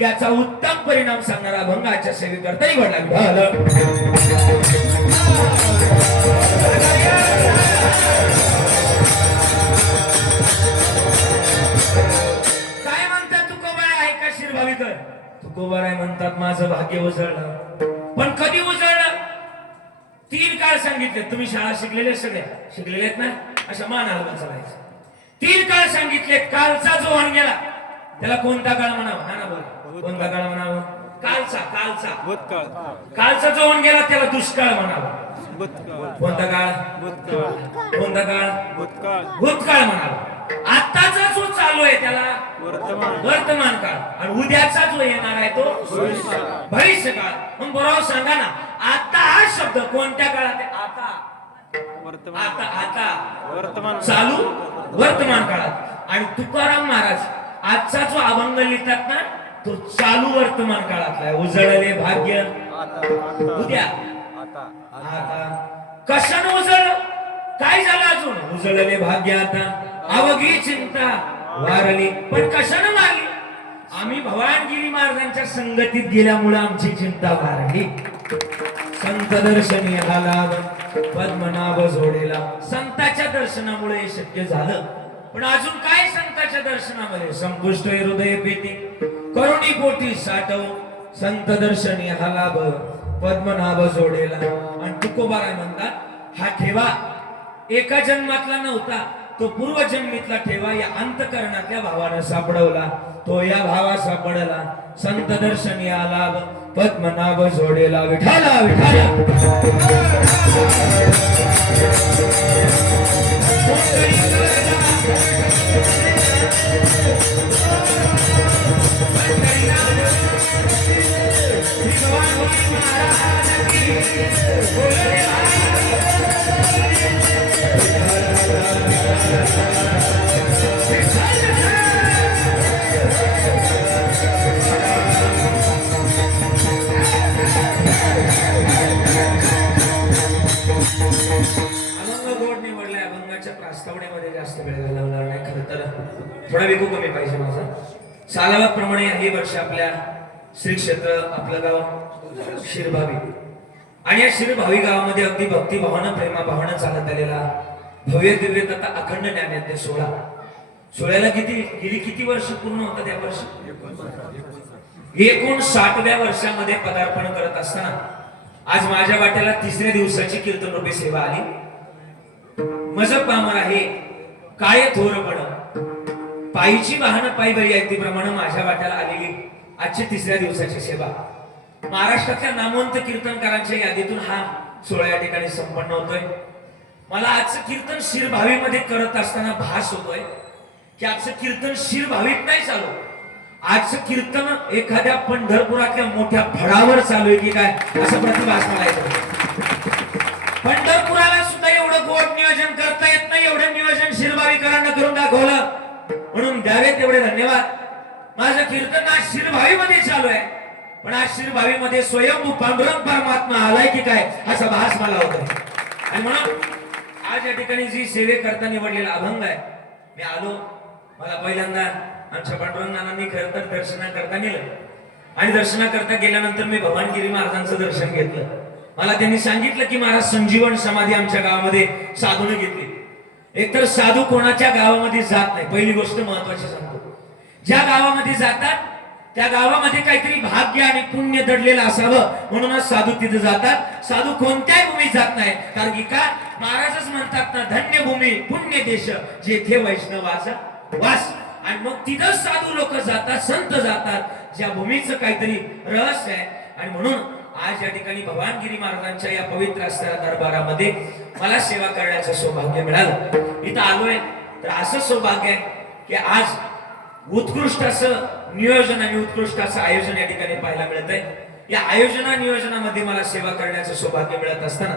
याचा उत्तम परिणाम सांगणारा अभंगाच्या सेवेकरता निवडला विठ्ठल. काय म्हणतात तुकोबार आहे का शिरभावीकर? तुकोबार आहे म्हणतात माझं भाग्य उजळलं. पण कधी उजळलं? 3 काळ सांगितले. तुम्ही शाळा शिकलेले सगळे शिकलेले आहेत ना? अशा मान हलवून चालायचं. 3 काळ सांगितले. कालचा जो वाण गेला त्याला कोणता काळ म्हणावा? ना बोल, कोणता काळ म्हणावा? कालचा. भूतकाळ. कालचा जो होऊन गेला त्याला दुष्काळ म्हणावा. कोणता काळ? कोणता काळ? भूतकाळ म्हणावा. आताचा जो चालू आहे त्याला वर्तमान काळ. आणि उद्याचा जो येणार आहे तो भविष्य काळ. मग बरोबर सांगा ना, आता हा शब्द कोणत्या काळात आहे? आता वर्तमान, चालू वर्तमान काळात. आणि तुकाराम महाराज आजचा जो अभंग लिहितात ना तो चालू वर्तमान काळातला आहे. उजळले भाग्य उद्या, आता. कशाने उजळलं? काय झालं अजून? उजळले भाग्य आता, अवघी चिंता वारली. पण कशाने मारली? आम्ही भवानगिरी महाराजांच्या संगतीत गेल्यामुळे आमची चिंता वारली. संत दर्शनी हा लाभ पद्मनाभ जोडेला. संताच्या दर्शनामुळे हे शक्य झालं. पण अजून काय संताच्या दर्शनामध्ये? संपुष्ट हृदय पेती करुणी पोटी साठव. संत दर्शनी हा लाभ पद्मनाभ जोडेला. आणि तुकोबाराय म्हणतात हा ठेवा एका जन्मातला नव्हता, तो पूर्वजन्मीतला ठेवा या अंतकरणातल्या भावानं सापडवला. तो या भावा सापडला. संत दर्शनी हा लाभ पद्मनाभ जोडेला. विठाला विठाला. प्रस्तावनेमध्ये जास्त वेळ घालवणार नाही. खरं तर थोडा वेग कमी पाहिजे माझा. सालावाप्रमाणे हे वर्ष आपल्या श्री क्षेत्र आपलं गाव शिरभावी आणि या शिरभावी गावामध्ये अगदी भक्तिभावानं प्रेमाभावानं चालत आलेला भव्य दिव्य तथा अखंड ज्ञानयज्ञ सोहळा. सोहळ्याला किती वर्ष पूर्ण होतात या वर्षी? 59व्या वर्षामध्ये पदार्पण करत असताना आज माझ्या वाट्याला 3ऱ्या दिवसाची कीर्तन रूपी सेवा आली. मज पामर आहे काय थोरपण पायीची वाहन पायी बरी आहे प्रमाणे माझ्या वाट्याला आलेली आजची 3ऱ्या दिवसाची सेवा. महाराष्ट्रातल्या नामवंत कीर्तनकारांच्या यादीतून हा सोहळा या ठिकाणी संपन्न होतोय. मला आजचं कीर्तन शिरभावीमध्ये करत असताना भास होतोय की आजचं कीर्तन शिरभावीत नाही चालू, आजचं कीर्तन एखाद्या पंढरपुरातल्या मोठ्या फळावर चालू आहे की काय असं प्रतिभास मला येतो. पंढरपुराला सुद्धा एवढं गोड नियोजन करता येत नाही, एवढं नियोजन शिरभावीकरांना करून दाखवलं म्हणून द्यावे तेवढे धन्यवाद. माझं कीर्तन आज शिरभावीमध्ये चालू आहे, पण आज शिरभावीमध्ये स्वयंभू पांडुरंग परमात्मा आलाय की काय असा भास मला होतोय. आणि म्हणून आज या ठिकाणी जी सेवेकरता निवडलेला अभंग आहे, मी आलो, मला पहिल्यांदा आमच्या पांडुरंगांनी खरं तर दर्शनाकरता नेलं आणि दर्शनाकरता गेल्यानंतर मी भवानगिरी महाराजांचं दर्शन घेतलं. मला त्यांनी सांगितलं की महाराज संजीवन समाधी आमच्या गावामध्ये साधूने घेतली. एकतर साधू कोणाच्या गावामध्ये जात नाही, पहिली गोष्ट महत्वाची सांगतो. ज्या गावामध्ये जातात त्या गावामध्ये काहीतरी भाग्य आणि पुण्य दडलेलं असावं म्हणूनच साधू तिथे जातात. साधू कोणत्याही भूमीत जात नाही, कारण की का महाराजच म्हणतात ना, धन्य भूमी पुण्य देश जेथे वैष्णवाचा वास. आणि मग तिथं साधू लोक जातात, संत जातात ज्या भूमीचं काहीतरी रहस्य आहे. आणि म्हणून आज या ठिकाणी भवानगिरी महाराजांच्या या पवित्र असणाऱ्या दरबारामध्ये मला सेवा करण्याचं सौभाग्य मिळालं. इथं आलोय तर असं सौभाग्य आहे की आज उत्कृष्ट असं नियोजन आणि उत्कृष्ट असं आयोजन या ठिकाणी पाहायला मिळत आहे. या नियोजनामध्ये मला सेवा करण्याचं सौभाग्य मिळत असताना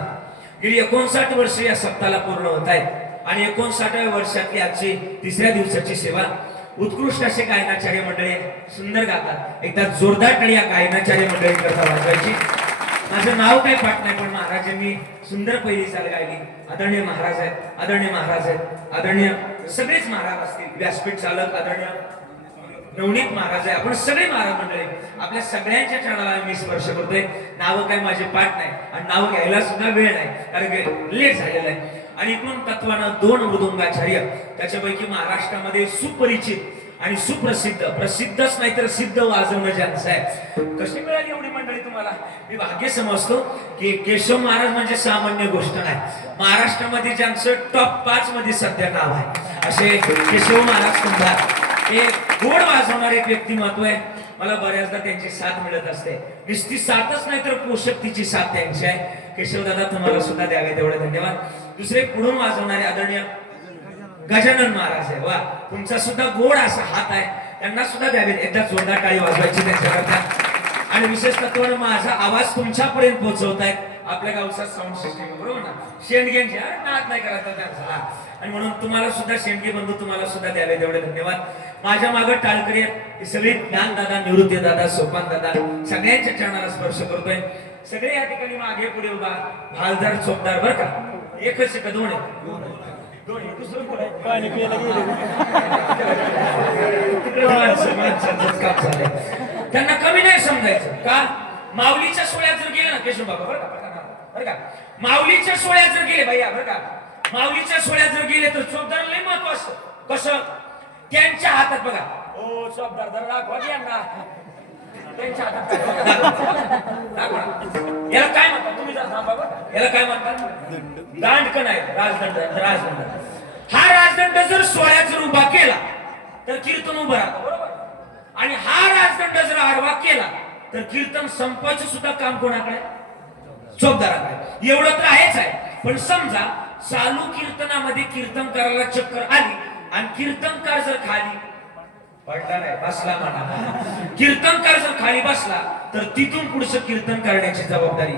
गेली 59 वर्ष या सप्ताहाला पूर्ण होत आहेत आणि 59व्या वर्षातली आजची 3ऱ्या दिवसाची सेवा. उत्कृष्ट असे गायनाचार्य मंडळी सुंदर गातात, एकदा जोरदार टाळी या गायनाचार्य मंडळी करता वाजवायची. माझं नाव काही पाठ नाही, पण महाराजांनी सुंदर पहिली चाल गायली. आदरणीय महाराज आहेत, आदरणीय महाराज आहेत, आदरणीय सगळेच महाराज असतील, व्यासपीठ चालक आदरणीय नवनीत महाराज आहे, आपण सगळे महाराज मंडळी आपल्या सगळ्यांच्या चरणाला मी स्पर्श करतोय. नावं काय माझे पाठ नाही आणि नाव घ्यायला सुद्धा वेळ नाही, कारण लेट झालेलं आहे. आणि इकडून तत्वानं 2 मृदुंगाचार्य, त्याच्यापैकी महाराष्ट्रामध्ये सुपरिचित आणि सुप्रसिद्ध, प्रसिद्धच नाही तर सिद्ध वाजवणं ज्यांचं आहे. कशी मिळाली एवढी मंडळी तुम्हाला? मी भाग्य समजतो की केशव महाराज म्हणजे सामान्य गोष्ट नाही. महाराष्ट्रामध्ये ज्यांचं टॉप 5 मध्ये सध्या नाव आहे असे केशव महाराज सुद्धा हे गोड वाजवणारे एक व्यक्तिमत्व आहे. मला बऱ्याचदा त्यांची साथ मिळत असते, नुसती साथच नाही तर पोषकतीची साथ त्यांची आहे. केशव दादा तुम्हाला सुद्धा द्यावे तेवढे धन्यवाद. दुसरे पुढून वाजवणारे आदरणीय गजानन महाराज आहे, वा तुमचा सुद्धा गोड असा हात आहे, त्यांना सुद्धा द्यावे एकदा जोरदार टाळी वाजवायची त्यांच्याकरता. आणि विशेष तत्वानं माझा आवाज तुमच्यापर्यंत पोहोचवतायत आपल्या गावचा साऊंड सिस्टीम, बरोबर ना, शेंडग्यांची नाद नाही करायचा त्यांचा. आणि म्हणून तुम्हाला सुद्धा शेंडगे बंधू तुम्हाला सुद्धा द्यावे तेवढे धन्यवाद. माझ्या मागे टाळकरी सगळे ज्ञान दादा, निवृत्ती दादा, सोपान दादा सगळ्यांच्या चरणाला स्पर्श करतोय. सगळे या ठिकाणी मागे पुढे उभा, भालदार चोपदार बरं का, एकच का दोन त्यांना कमी नाही समजायचं का. माऊलीच्या सोहळ्यात जर गेले ना केशव बाबा बरं का, माऊलीच्या सोहळ्यात जर गेले भैया बरं का, माऊलीच्या सोहळ्यात जर गेले तर चोपदार लय महत्व असतं. कसं? त्यांच्या हातात बघा, ओ चोपदार दाखवा यांना, त्यांच्या हातात याला काय म्हणतात तुम्ही जर थांबा बघा, याला काय म्हणतात? दांडकन आहे, राजदंड. राजदंड हा राजदंड जर सोहळ्यात जर उभा केला तर कीर्तन उभं राहतं, बरोबर. आणि हा राजदंड जर आडवा केला तर कीर्तन संपायचं सुद्धा काम कोणाकडे? चोपदाराकडे. एवढं तर आहेच आहे. पण समजा चालू कीर्तनामध्ये कीर्तन करायला चक्कर आली आणि कीर्तनकार जर खाली पडला नाही, बसला म्हणा, कीर्तनकार जर खाली बसला तर तिथून पुढचं कीर्तन करण्याची जबाबदारी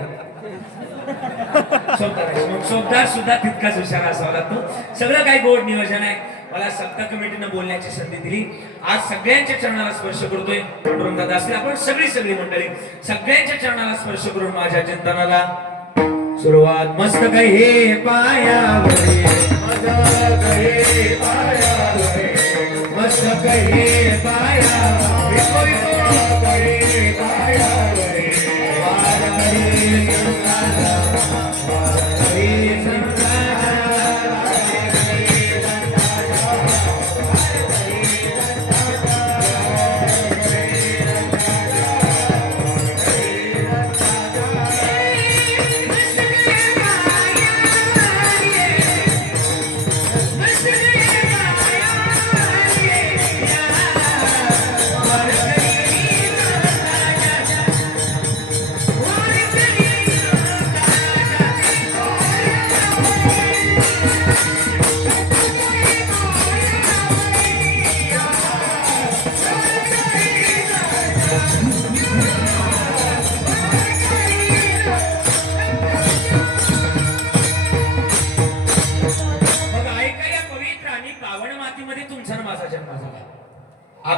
चोपदार सुद्धा तितकाच हुशार असावा लागतो. सगळं काही गोड नियोजन आहे. मला सप्ता कमिटीनं बोलण्याची संधी दिली. आज सगळ्यांच्या चरणाला स्पर्श करतोय. पांडुरंग दादा असतील, आपण सगळी मंडळी सगळ्यांच्या चरणाला स्पर्श करून माझ्या चिंतनाला सुरुवात. मस्त काही पायावरी, मस्त काही पायावरी, मस्त काही पायावरी, पायावरी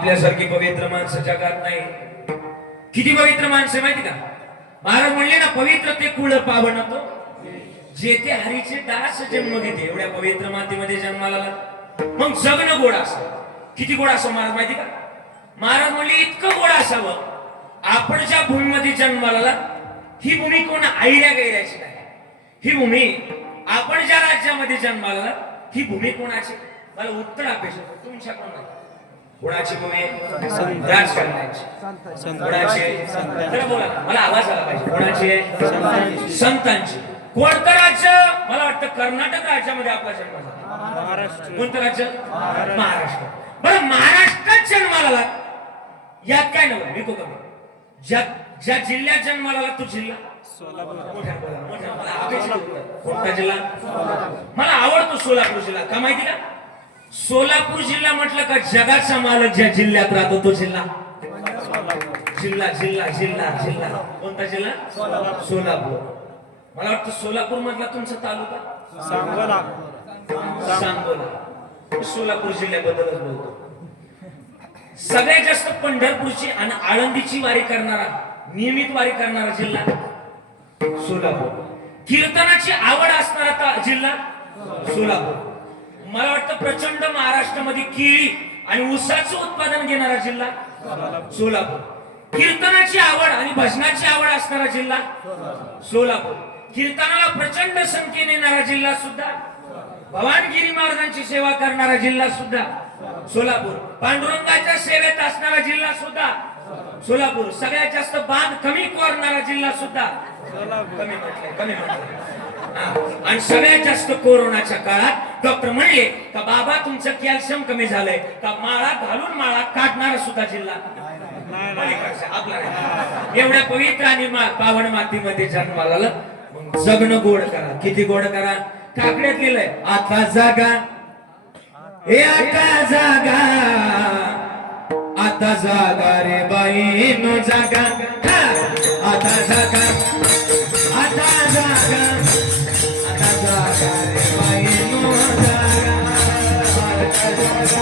आपल्यासारखी पवित्र माणसं जगात नाही. किती पवित्र माणसं माहिती का? महाराज म्हणले ना, पवित्र ते कुळ पावन तो जेथे हरीचे दास जन्म घेते. एवढ्या पवित्र मातीमध्ये जन्माला मग जगणं गोड असं. किती गोड असं महाराज माहिती का? महाराज म्हणले इतकं गोड असावं, आपण ज्या भूमीमध्ये जन्माला, ही भूमी कोण आईऱ्या गैऱ्याची नाही. ही भूमी, आपण ज्या राज्यामध्ये जन्माला, ही भूमी कोणाची? मला उत्तर अपेक्षित आहे तुमच्याकडून नाही. कोणाची भूमी? राजकारणाची. कोणाची? तर बोला ना, मला आवाज आला पाहिजे. कोणाची? संतांची. कोणतं राज्य? मला वाटतं कर्नाटक राज्यामध्ये आपला जन्म झाला. महाराष्ट्र. कोणतं राज्य? महाराष्ट्र. बरं, महाराष्ट्रात जन्माला यात काय नव्हतं विको कमी. ज्या जिल्ह्यात जन्माला तो जिल्हा सोलापूर. कोणता जिल्हा? मला आवडतो सोलापूर जिल्हा. का माहिती का? सोलापूर जिल्हा म्हटलं का जगाचा मालक ज्या जिल्ह्यात राहतो तो जिल्हा. जिल्हा जिल्हा जिल्हा जिल्हा कोणता जिल्हा? सोलापूर. मला वाटतं सोलापूर मधला तुमचा तालुका सांगोला. सांगोला. सोलापूर जिल्ह्याबद्दलच बोलतो. सगळ्यात जास्त पंढरपूरची आणि आळंदीची वारी करणारा, नियमित वारी करणारा जिल्हा सोलापूर. कीर्तनाची आवड असणारा जिल्हा सोलापूर. मला वाटतं प्रचंड महाराष्ट्रामध्ये केळी आणि ऊसाचं उत्पादन घेणारा जिल्हा सोलापूर. कीर्तनाची आवड आणि भजनाची आवड असणारा जिल्हा सोलापूर. कीर्तनाला प्रचंड संख्येने येणारा जिल्हा सुद्धा, भवानगिरी महाराजांची सेवा करणारा जिल्हा सुद्धा सोलापूर. पांडुरंगाच्या सेवेत असणारा जिल्हा सुद्धा सोलापूर. सगळ्यात जास्त बांध कमी कोरणारा जिल्हा सुद्धा कमी म्हटलंय. आणि सगळ्यात जास्त कोरोनाच्या काळात डॉक्टर म्हणले का बाबा तुमचं कॅल्शियम कमी झालंय का, माळा घालून माळा काढणारा सुद्धा जिल्हा आपला. एवढ्या पवित्र आणि पावन मातीमध्ये जन्माला जगणं गोड करा. किती गोड करा? काकड्यात लिहिलंय आता जागा, हे आता जागा, आता जागा रे बाई नो जागा, आता जागा, आता जागा, आता जागा रे बाई नो जागा, आता जागा.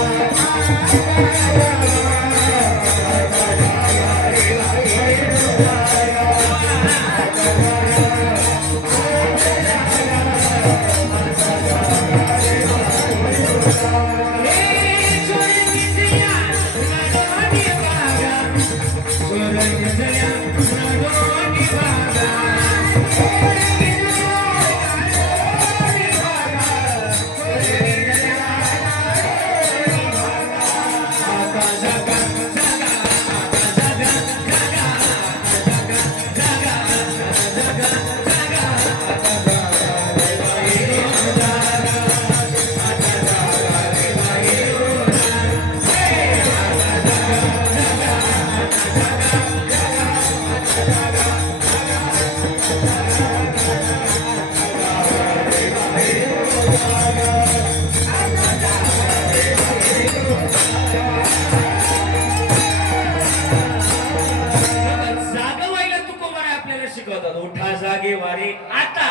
आता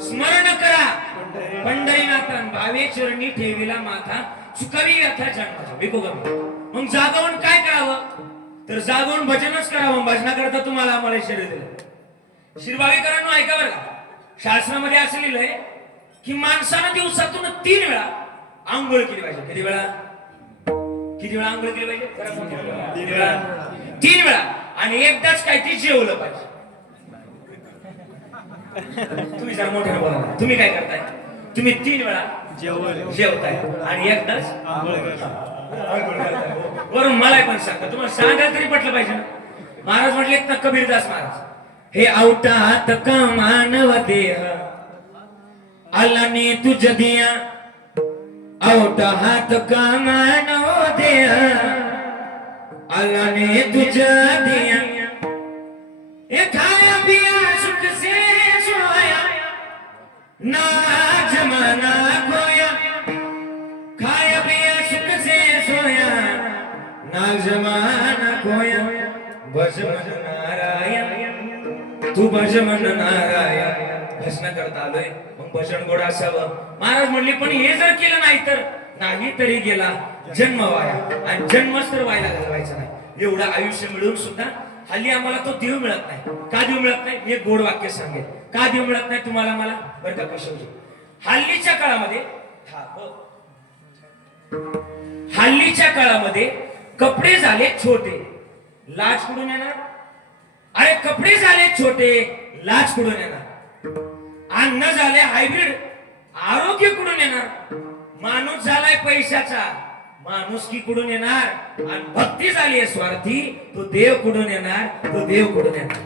स्मरण करा पंढरीनाथान भावे चरणी ठेविला माथा, चुकावी व्यथा जन्माचा. विको कमी. मग जागवून काय करावं? तर जागवून भजनच करावं. भजना करता तुम्हाला आम्हाला शरीर दिलं. शिरभावीकरांनो ऐका बरं का, शास्त्रामध्ये असं लिहिलंय की माणसानं दिवसातून 3 वेळा आंघोळ केली पाहिजे. किती वेळा? किती वेळा आंघोळ केली पाहिजे? 3 वेळा. 3 वेळा. आणि एकदाच काय ते जेवलं पाहिजे. तुम्ही जरा मोठ्याने बोला. तुम्ही काय करताय? तुम्ही 3 वेळा जेवताय आणि एकदाच वरून मला पण सांगता. तुम्हाला सांगायला तरी पटलं पाहिजे ना. महाराज म्हटले ना कबीरदास महाराज, हे आवटात का मानव देह आलाने तुझ दिया, आवटात का मानव देह आलाने तुझ दिया, हे खाया पिया सुख से सोया ना जमाना खोया, खाया पिया सुख से सोया ना जमाना खोया, भज मन नारायण तू भज मन नारायण. भजन करता आलोय मग भजन गोड असावं. महाराज म्हणले पण हे जर केलं नाही तर नाही तरी गेला जन्म वाया, आणि जन्मच तर व्हायला घालवायचा नाही. एवढं आयुष्य मिळून सुद्धा हल्ली आम्हाला तो देव मिळत नाही. का देव मिळत नाही? मी एक गोड वाक्य सांगेन. का देव मिळत नाही तुम्हाला मला? बरं का कशावजी? हल्लीच्या काळामध्ये हल्लीच्या काळामध्ये कपडे झाले छोटे, लाज कुठून येणार? अरे कपडे झाले छोटे, लाज कुठून येणार? अन्न झाले हायब्रिड, आरोग्य कुठून येणार? माणूस झालाय पैशाचा, माणुसकी कुठून येणार? आणि भक्ती झाली आहे स्वार्थी, तो देव कुठून येणार? तो देव कुठून येणार?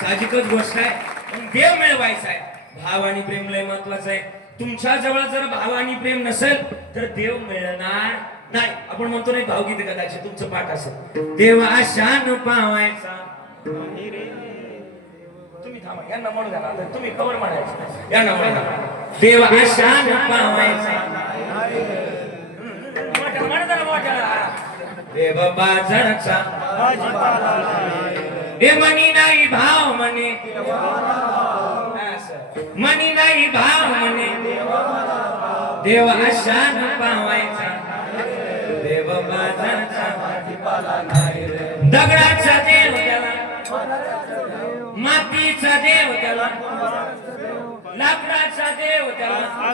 साहजिकच गोष्ट आहे. पण देव मिळवायचा आहे. भाव आणि प्रेम लय महत्वाचं आहे. तुमच्या जवळ जर भाव आणि प्रेम नसेल तर देव मिळणार नाही. आपण म्हणतो नाही भावगीत, कदाचित तुमचं पाठ असेल, देव आशान पावायचा. तुम्ही थांबा, यांना म्हणू द्या ना, तुम्ही कवर म्हणायचं, यांना म्हणू द्या. देव आशान पावायचा, देव बाजारचा, हे मनी नाही भाव म्हणे, मनी नाही भाव म्हणे, देव आशान पावायचा, देव बाजारचा, दगडाचा देव त्याला, मातीचा देव त्याला, लाकडाचा देव त्याला,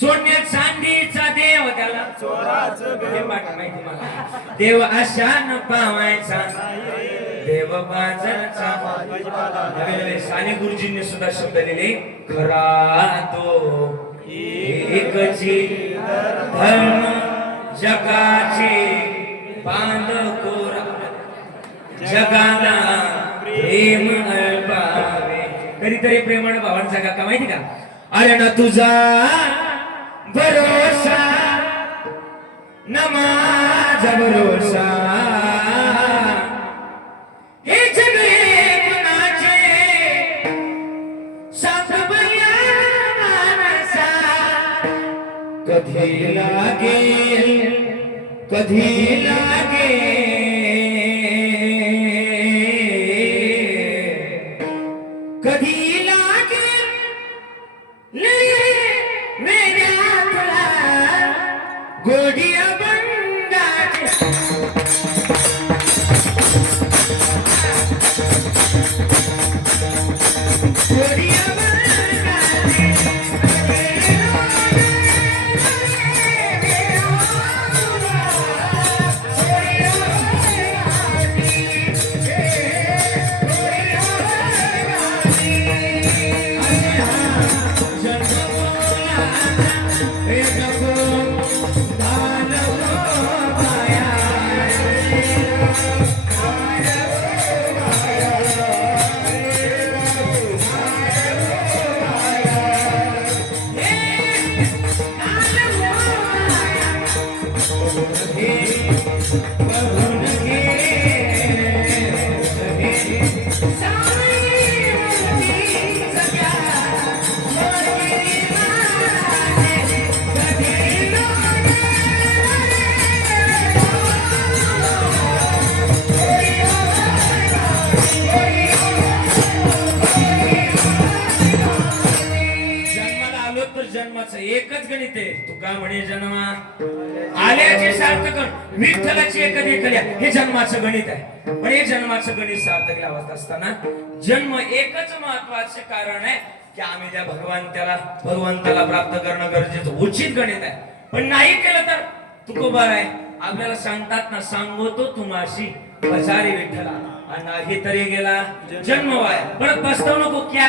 सोन्या चांदीचा देव त्याला, हे पाठ माहिती मला. देव आशान पावायचा, देव बाजारचा. साने गुरुजींनी सुद्धा शब्द दिले, खरा तो एकची धर्म जगाचे बांधकोरा, जगाला प्रेम अल्पावे. कधीतरी प्रेमाने भावांचा का माहिती का? अरे ना तुझा भरोसा न माझा भरोसा, हे जगले कुणाचे साथ बया मानसा, कधी लागेल कधी लागेल, कधी लागेल वेड्या तुला गोडी अभंगाची. गोडी अभंगाची, एकच गणित आहे. तुका म्हणे जन्मा आल्याचे सार्थक, विठ्ठलाची एक कल्या, हे जन्माचं गणित आहे. पण हे जन्माचं गणित सार्थक लावत असताना जन्म एकच महत्वाचे कारण आहे की आम्ही त्या भगवंताला प्राप्त करणं गरजेचं उचित गणित आहे. पण नाही केलं तर तुकोबार आहे. आपल्याला सांगतात ना, सांगतो तुम्हाशी हजारी विठ्ठला, आणि नाही तरी गेला जन्म वाया. परत पस्ताव नको, क्या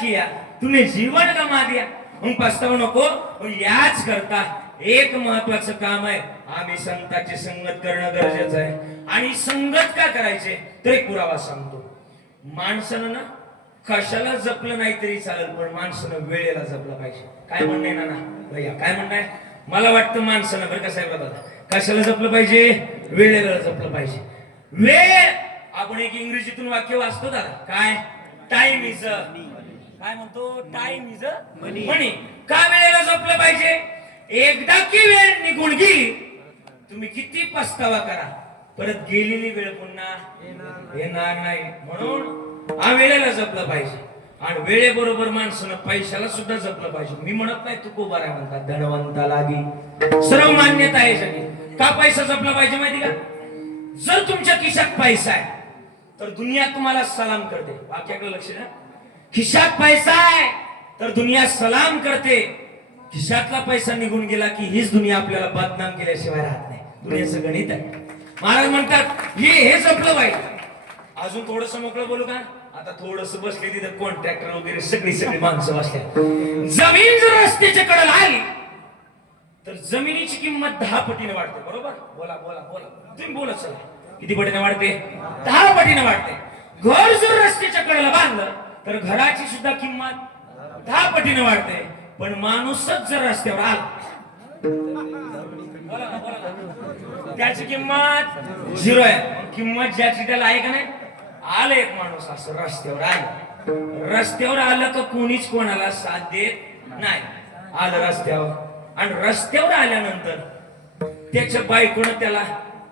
किया तूने जीवन गमा दिया. मग पस्ताव नको. याच करता एक महत्वाचं काम आहे, आम्ही संतांची संगत करणं गरजेचं आहे. आणि संगत का करायचे तर एक पुरावा सांगतो. माणसानं ना कशाला जपलं नाही तरी चालेल, पण माणसानं वेळेला जपलं पाहिजे. काय म्हणणे ना भैया, काय म्हणणं मला वाटतं माणसानं, बरं का साहेब, कशाला जपलं पाहिजे? वेळेला जपलं पाहिजे. वेळ, आपण एक इंग्रजीतून वाक्य वाचतो दादा, काय? टाइम इज काय म्हणतो? टाइम इज मनी. का वेळेला जपलं पाहिजे? एकदा की वेळ निघून गेली, तुम्ही किती पस्तावा करा, परत गेलेली वेळ पुन्हा येणार नाही. म्हणून हा वेळेला जपलं पाहिजे. आणि वेळेबरोबर माणसानं पैशाला सुद्धा जपलं पाहिजे. मी म्हणत नाही तू कोबार आहे म्हणतात, धनवंता लागी सर्व मान्यता आहे सगळी. का पैसा जपला पाहिजे माहिती का? जर तुमच्या खिशात पैसा आहे तर दुनिया तुम्हाला सलाम करते. वाक्याकडे लक्ष द्या. खिशात पैसा आहे तर दुनिया सलाम करते. खिशातला पैसा निघून गेला की हीच दुनिया आपल्याला बदनाम केल्याशिवाय राहत नाही. दुनियाचं गणित आहे. महाराज म्हणतात हे जपलं पाहिजे. अजून थोडस मोकळं बोलू का? आता थोडस बसले तिथं कॉन्ट्रॅक्टर वगैरे सगळी माणसं बसल्या. जमीन जर रस्त्याच्या कडेला आली तर जमिनीची किंमत 10 पटीने वाढते. बरोबर? बोला बोला बोला, तुम्ही बोलत चला. किती पटीने वाढते? 10 पटीने वाढते. घर जर रस्त्याच्या कडेला बांधलं तर घराची सुद्धा किंमत 10 पटीने वाढते. पण माणूसच जर रस्त्यावर आला त्याची किंमत 0 आहे. किंमत ज्याची त्याला आहे का नाही? आलं एक माणूस असं रस्त्यावर आलं. रस्त्यावर आलं का कोणीच कोणाला साथ देत नाही. आलं रस्त्यावर आणि रस्त्यावर आल्यानंतर त्याच्या बायकोनं त्याला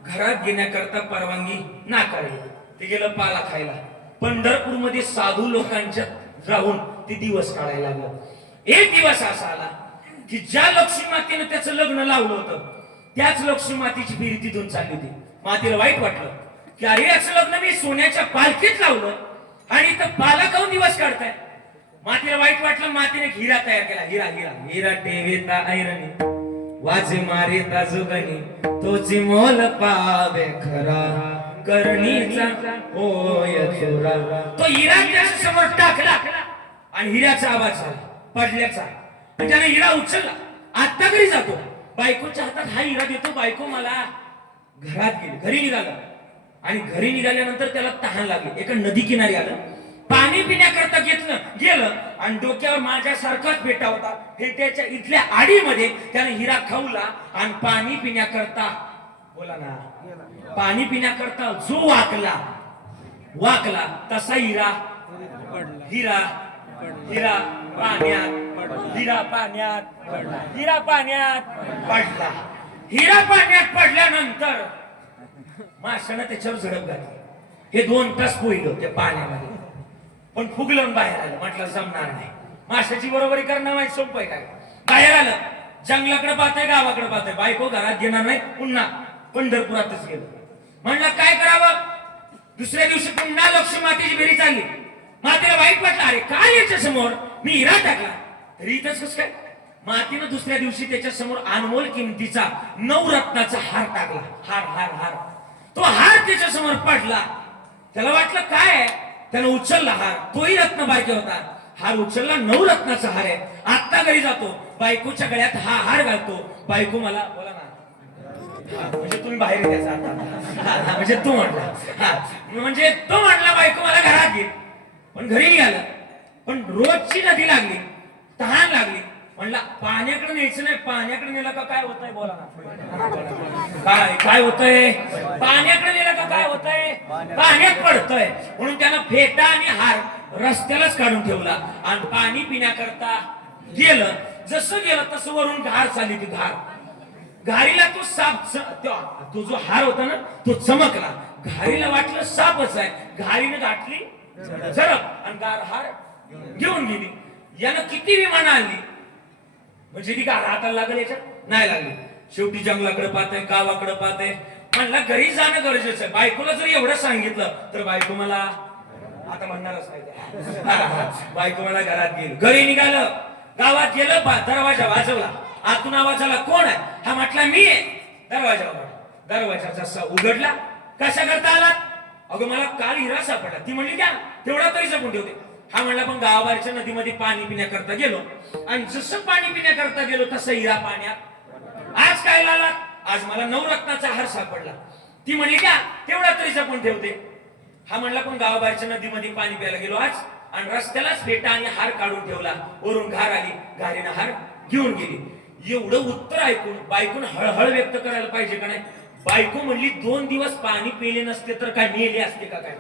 घरात घेण्याकरता परवानगी नाकारली. ते गेलं पाला खायला. पंढरपूरमध्ये साधू लोकांच्या राहून ते दिवस काढायला लागलं. एक दिवस असा आला की ज्या लक्ष्मी मातेनं त्याचं लग्न लावलं होतं त्याच लक्ष्मी मातेची फेरी तिथून चालली होती. मातेला वाईट वाटलं की अरे याचं लग्न मी सोन्याच्या पालखीत लावलं आणि इथं पाला खाऊन दिवस काढताय. मातेला वाईट वाटलं. मातेने हिरा तयार केला. हिरा हिरा हिरा टेवेता ऐरणी वाचे मारेता जुगणी तोची मोल पावे खरा करणीचा होय तुरा. तो हिरा त्याच्या समोर टाकला आणि हिऱ्याचा आवाज झाला पडल्याचा. आणि त्याने हिरा उचलला. आता घरी जातो. बायकोच्या हातात हा हिरा देतो. बायको मला घरात गेली. घरी निघाला आणि घरी निघाल्यानंतर त्याला तहान लागली. एका नदी किनारी आलं. पाणी पिण्याकरता गेलं आणि डोक्यावर माझ्यासारखाच फेटा होता. फेट्याच्या इथल्या आडीमध्ये त्याने हिरा खाऊला आणि पाणी पिण्याकरता बोला ना पाणी पिण्याकरता जो वाकला तसा हिरा हिरा हिरा पाण्यात हिरा पाण्यात पडला. हिरा पाण्यात पडल्यानंतर माशानं त्याच्यावर झडप घातली. हे 2 तास पोहिलं त्या पाण्यामध्ये पण फुगलं बाहेर आलं. म्हटलं जमणार नाही. माशाची बरोबरी करणं माहिती सोपं आहे काय? बाहेर आलं. जंगलाकडे पाहतंय गावाकडे पाहतंय. बायको घरात घेणार नाही. पुन्हा पंढरपुरातच गेलो. म्हणलं काय करावं? दुसऱ्या दिवशी पुन्हा लक्ष्मी मातेची फेरी चालली. मातेला वाईट वाटलं. अरे काय याच्या समोर मी हिरा टाकला तरी इथंच कसं काय? मातेनं दुसऱ्या दिवशी त्याच्या समोर अनमोल किमतीचा 9 रत्नाचा हार टाकला. हार तो हार त्याच्या समोर पडला. त्याला वाटलं काय आहे? त्यानं उचलला हार. तोही रत्न बारके होता. हार उचलला. 9 रत्नाचा हार आहे. आता घरी जातो. बायकोच्या गळ्यात हा हार घालतो. बायको मला बोला ना म्हणजे तुम्ही बाहेर त्याचा आता म्हणजे तो म्हणला बायको मला घरात घे. पण घरी निघाला. पण रोजची नदी लागली. तहान लागली. म्हणला पाण्याकडे न्यायचं नाही. पाण्याकडे नेलं का काय होतंय? बोला ना काय होतंय? पाण्याकडे नेलं का काय होतंय? पाण्यात पडतंय. म्हणून त्यानं फेटा आणि हार रस्त्यालाच काढून ठेवला आणि पाणी पिण्याकरता गेलं. जसं गेलं तसं वरून घार चालली. ती घारीला तो साप तो जो हार होता ना तो चमकला. घारीला वाटलं सापच आहे. घारीने गाठली झडप आणि गार हार घेऊन गेली. यानं किती विमानं आणली म्हणजे ती गार हाताला लागल? याच्यात नाही लागली. शेवटी जंगलाकडे पाहतंय गावाकडे पाहतंय. म्हणला घरी जाणं गरजेचं आहे. बायकोला जर एवढं सांगितलं तर बायको मला आता म्हणणारच नाही. बायको मला घरात गेली. घरी निघालं. गावात गेलं. दरवाजा वाजवला. आतून आवाज आला. कोण आहे? हा म्हटला मी आहे. दरवाजा जसा उघडला. कशा करता आलात? अगं मला काल हिरा सापडला. ती म्हणली द्या तेवढा तरी जपून ठेवते. हा म्हणला पण गावाबाहेरच्या नदीमध्ये पाणी पिण्याकरता गेलो आणि जसं पाणी पिण्याकरता गेलो तसं हिरा पाण्यात. आज काय लाला? आज मला 9 रत्नाचा हार सापडला. ती म्हणली द्या तेवढा तरी जपून ठेवते. हा म्हणला पण गावाबाहेरच्या नदीमध्ये पाणी प्यायला गेलो आज आणि रस्त्यालाच फेटा आणि हार काढून ठेवला. वरून घार आली. घारीनं हार घेऊन गेली. एवढं उत्तर ऐकून बायकोन हळहळ व्यक्त करायला पाहिजे का नाही? बायको म्हणली 2 दिवस पाणी पिले नसते तर काय मेले असते का काय?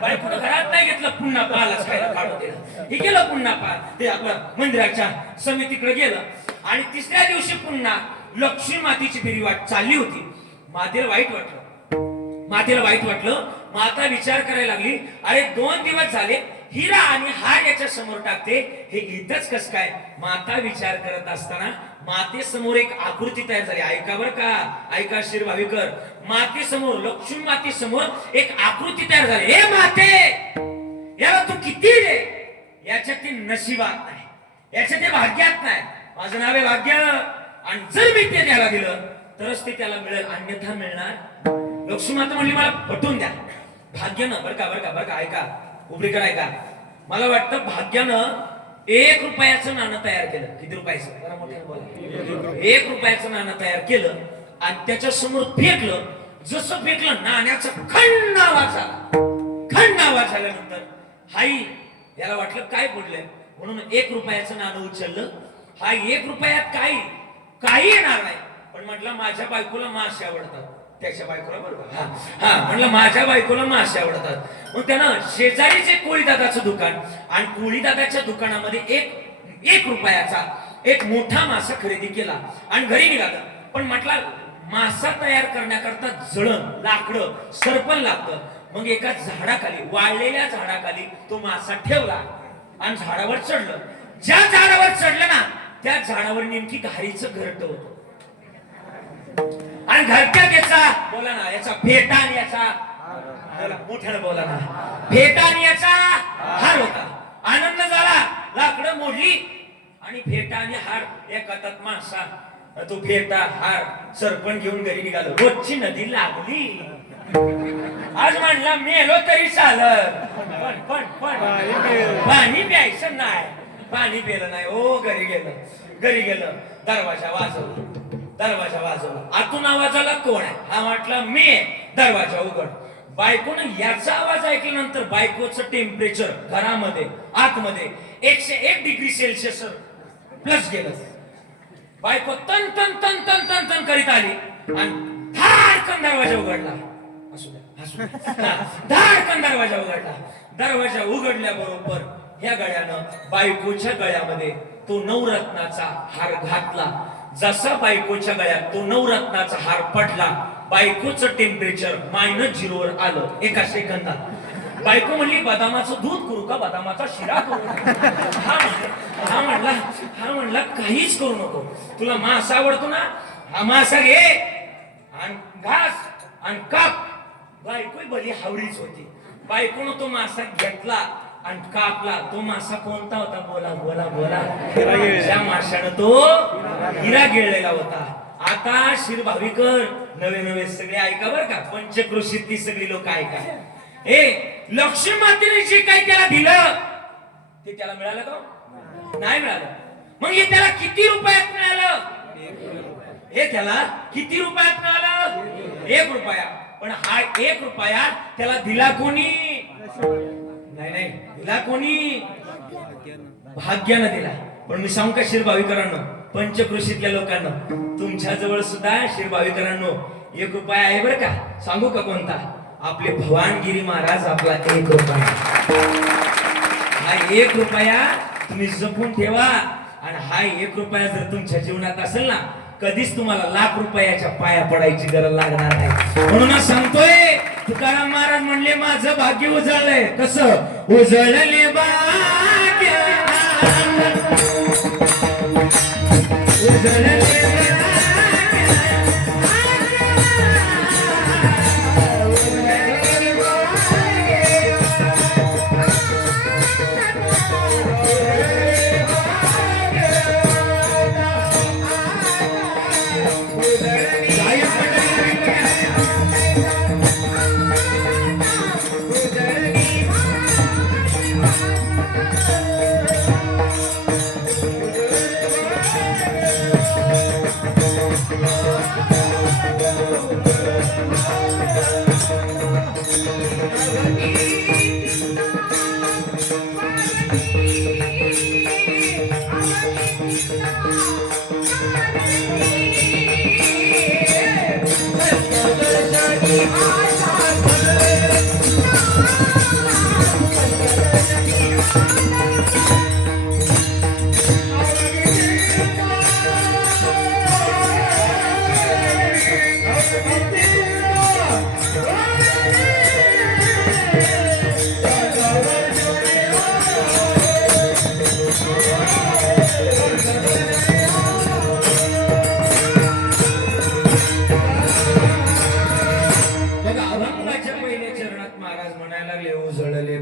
बायकोनं घरात नाही घेतलं. पुन्हा पालाच खायला काढून दिलं. हे गेलं पुन्हा पाल. ते आपलं मंदिराच्या समितीकडे गेलं आणि तिसऱ्या दिवशी पुन्हा लक्ष्मी मातेची फेरी वाट चालली होती. मातेला वाईट वाटलं माता विचार करायला लागली, अरे 2 दिवस झाले हिरा आणि हार याच्या समोर टाकते, हे इथंच कस काय? माता विचार करत असताना माते समोर एक आकृती तयार झाली. ऐका बर का, ऐका श्री भाविकर, माते समोर, लक्ष्मी माते समोर एक आकृती तयार झाली. हे माते, याला तू किती दे, याच्यात ती नशिबात नाही, याच्यात ते भाग्यात नाही. माझं नाव आहे भाग्य, आणि जर मी ते त्याला दिलं तरच ते त्याला मिळेल, अन्यथा मिळणार. लक्ष्मी माता म्हणली मला पटवून द्या. भाग्यानं, बर का, ऐका उभरीकर, ऐका, मला वाटतं भाग्यानं 1 रुपयाचं नाणं तयार केलं. किती रुपयाचं? जरा मोठ्याने बोला. 1 रुपयाचं नाणं तयार केलं आणि त्याच्या समोर फेकलं. जसं फेकलं, नाण्याचा खंड आवाज झाल्यानंतर हाई याला वाटलं काय पडलंय, म्हणून 1 रुपयाचं नाणं उचललं. हा 1 रुपयात काही येणार नाही, पण म्हटलं माझ्या बायकोला मासे आवडतात, त्याच्या बायकोला बरोबर हा म्हटलं माझ्या बायकोला मासे आवडतात. मग त्यानं शेजारीचे कोळी दादाचं दुकान, आणि कोळी दादाच्या दुकानामध्ये एक रुपयाचा एक मोठा मासा खरेदी केला आणि घरी निघाला. पण म्हटलं मासा तयार करण्याकरता जळण, लाकडं, सरपण लागतं. मग एका झाडाखाली, वाळलेल्या झाडाखाली तो मासा ठेवला आणि झाडावर चढलं. ज्या झाडावर चढलं ना, त्या झाडावर नेमकी घारीचं घरटं होतं. आणि घरट्यात याचा, बोला ना, याचा फेटा आणि याचा, बोला मोठ्यानं बोला ना, फेटा आणि याचा हार होता. आनंद झाला, लाकडं मोडली आणि फेटा आणि हार एका हातात मासा, तो फेटा हार सरपण घेऊन घरी निघालो. रोजची नदी लागली. आज म्हणला मेलो तरी चालत, पण पाणी प्यायचं नाही. पाणी पिलं नाही. ओ घरी गेलं, दरवाजा वाजवला. आतून आवाज आला, कोण आहे? हा म्हटलं मी आहे. दरवाजा उघड. बायकोनं याचा आवाज ऐकल्यानंतर बायकोचं टेम्परेचर घरामध्ये आतमध्ये 101 डिग्री सेल्सिअस प्लस गेलं. बायको तन तन तन तन तन तन करीत आली आणि धाडकन दरवाजा उघडला. धाडकन दरवाजा उघडला. दरवाजा उघडल्याबरोबर या गळ्यानं बायकोच्या गळ्यामध्ये तो नवरत्नाचा हार घातला. जसा बायकोच्या गळ्यात तो नवरत्नाचा हार पडला, बायकोचं टेम्परेचर -0 वर आलं 1 सेकंदात. बायको म्हणली बदामाचं दूध करू का, बदामाचा शिरा करू? हा म्हणला काहीच करू नको, तुला मासा आवडतो ना, हा मासा घे आणि घास आणि काप. बायको भली हावरीच होती. बायकोनं तो मासा घेतला आणि कापला. तो मासा कोणता होता? बोला. त्या माशानं तो हिरा गिळलेला होता. आता शिर भाविकर नवे सगळे ऐका बर का, पंचक्रोशीतली सगळी लोक ऐका. लक्ष्मी मातेने जे काही त्याला दिलं ते त्याला मिळालं का? नाही मिळालं. मग हे त्याला किती रुपयात मिळालं? त्याला किती रुपयात मिळालं? 1 रुपया. पण हा 1 रुपया त्याला दिला कोणी? नाही, दिला कोणी? भाग्यानं दिला. पण मी सांगू का शिरभाविकरांनो, पंचक्रोशीतल्या लोकांना, तुमच्या जवळ सुद्धा शिरभाविकरांनो 1 रुपया आहे बरं का. सांगू का कोणता? आपले भवानगिरी महाराज आपला 1 रुपया. हा 1 रुपया तुम्ही जपून ठेवा. आणि हा 1 रुपया जर तुमच्या जीवनात असेल ना, कधीच तुम्हाला लाख रुपयाच्या पाया पडायची गरज लागणार नाही. म्हणूनच सांगतोय, तुकाराम महाराज म्हणले माझं भाग्य उजळलंय. कसं उजळले भाग्य, उजळले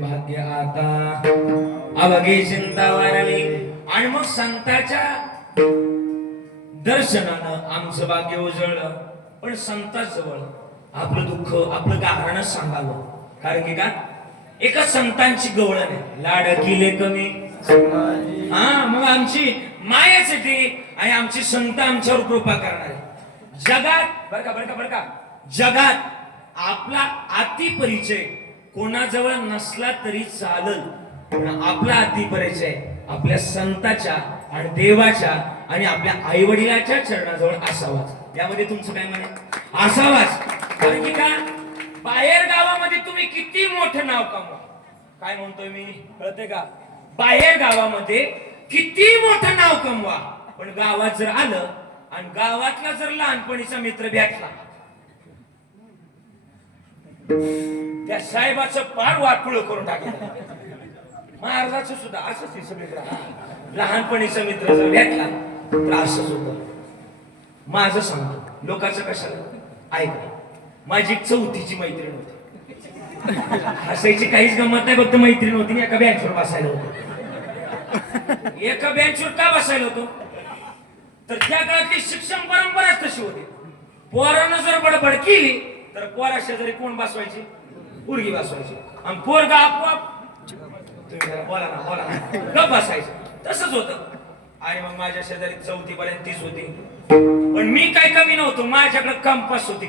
भाग्य आता अवघे चिंता वारली. आणि मग संताच्या दर्शनानं आमचं भाग्य उजळलं. पण संताजवळ आपलं दुःख आपलं गाऱ्हाणं सांगावं. कारण की का एका संतांची गवळण आहे, लाडकीले कमी. हा मग आमची मायाच ती आणि आमची संत आमच्यावर कृपा करणार आहे. जगात बरं का जगात आपला अति परिचय कोणाजवळ नसला तरी चालल, पण आपला अति परिचय आपल्या संताच्या आणि देवाच्या आणि आपल्या आई वडिलाच्या चरणाजवळ असावाच. यामध्ये तुमचं काय म्हणणं? असावाच. कारण की का बाहेर गावामध्ये तुम्ही किती मोठं नाव कमवा. काय म्हणतोय मी कळते का? बाहेर गावामध्ये किती मोठं नाव कमवा, पण गावात जर आलं आणि गावातला जर लहानपणीचा मित्र भेटला, त्या साहेबाचं पार वाटपुळ करून टाकलं. महाराजाचं सुद्धा असंच सगळीकडे लहानपणीचा मित्र जर भेटला तर असंच होतं. माझं सांगतो लोकांचं कशाला ऐका. माझी 4थीची मैत्रीण होती. हसायची काहीच गमत नाही, फक्त मैत्रीण होती. एका बेंचवर बसायला होतो. एका बेंचवर का बसायला होतो तर त्या काळातली शिक्षण परंपराच तशी होती. पोरानं जर बडबड केली तर पोरा शेजारी कोण बसवायची? पोरगी बसवायची. आणि पोरगा आपोआप बोला ना गप बसायचं. तसंच होतं. आणि मग माझ्या शेजारी 4थी पर्यंत 30 होती. पण मी काही कमी नव्हतो. माझ्याकडे कंपास होती.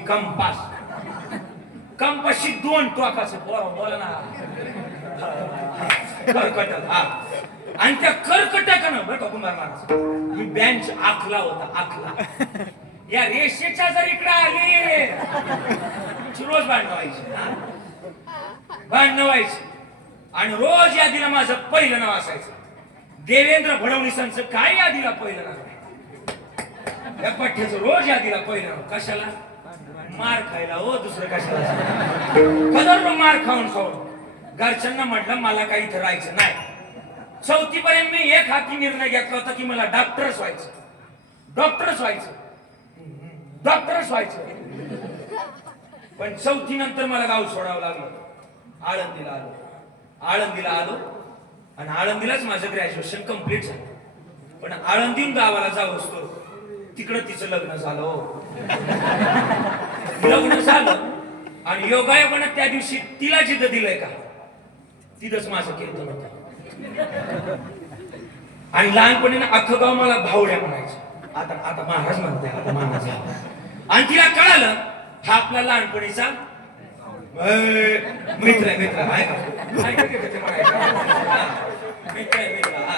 कंपासची 2 टोकाचं बोला ना कर्कट. हा आणि त्या कर्कटानं बरं का कुंभार महाराज मी बेंच आखला होता. या रेषेच्या जर इकडे आली रोज भांडणं व्हायची. आणि रोज यादीला माझं पहिलं नाव असायचं. देवेंद्र फडणवीसांचं काय यादीला पहिलं नाव? या पठ्याचं रोज यादीला पहिलं नाव. कशाला? मार खायला. हो दुसरं कशाला? कदर मार खाऊन घरच्यांना म्हटलं मला काही इथं राहायचं नाही. 4थी पर्यंत मी एक हाती निर्णय घेतला होता की मला डॉक्टरच व्हायचं. पण 4थी नंतर मला गाव सोडावं लागलं. आळंदीला आलो आणि आळंदीलाच माझं ग्रॅज्युएशन कंप्लीट झालं. पण आळंदीहून गावाला जावं असतो तिकडं तिचं लग्न झालं. लग्न झालं आणि योगायोगानं त्या दिवशी तिला जिथं दिलंय का तिथंच माझं कीर्तन होतं. आणि लहानपणीनं अख्खं गाव मला भावड्या म्हणायचं. आता महाराज म्हणताय, आता महाराज. आणि तिला कळालं हा आपला लहानपणीचा मित्र आहे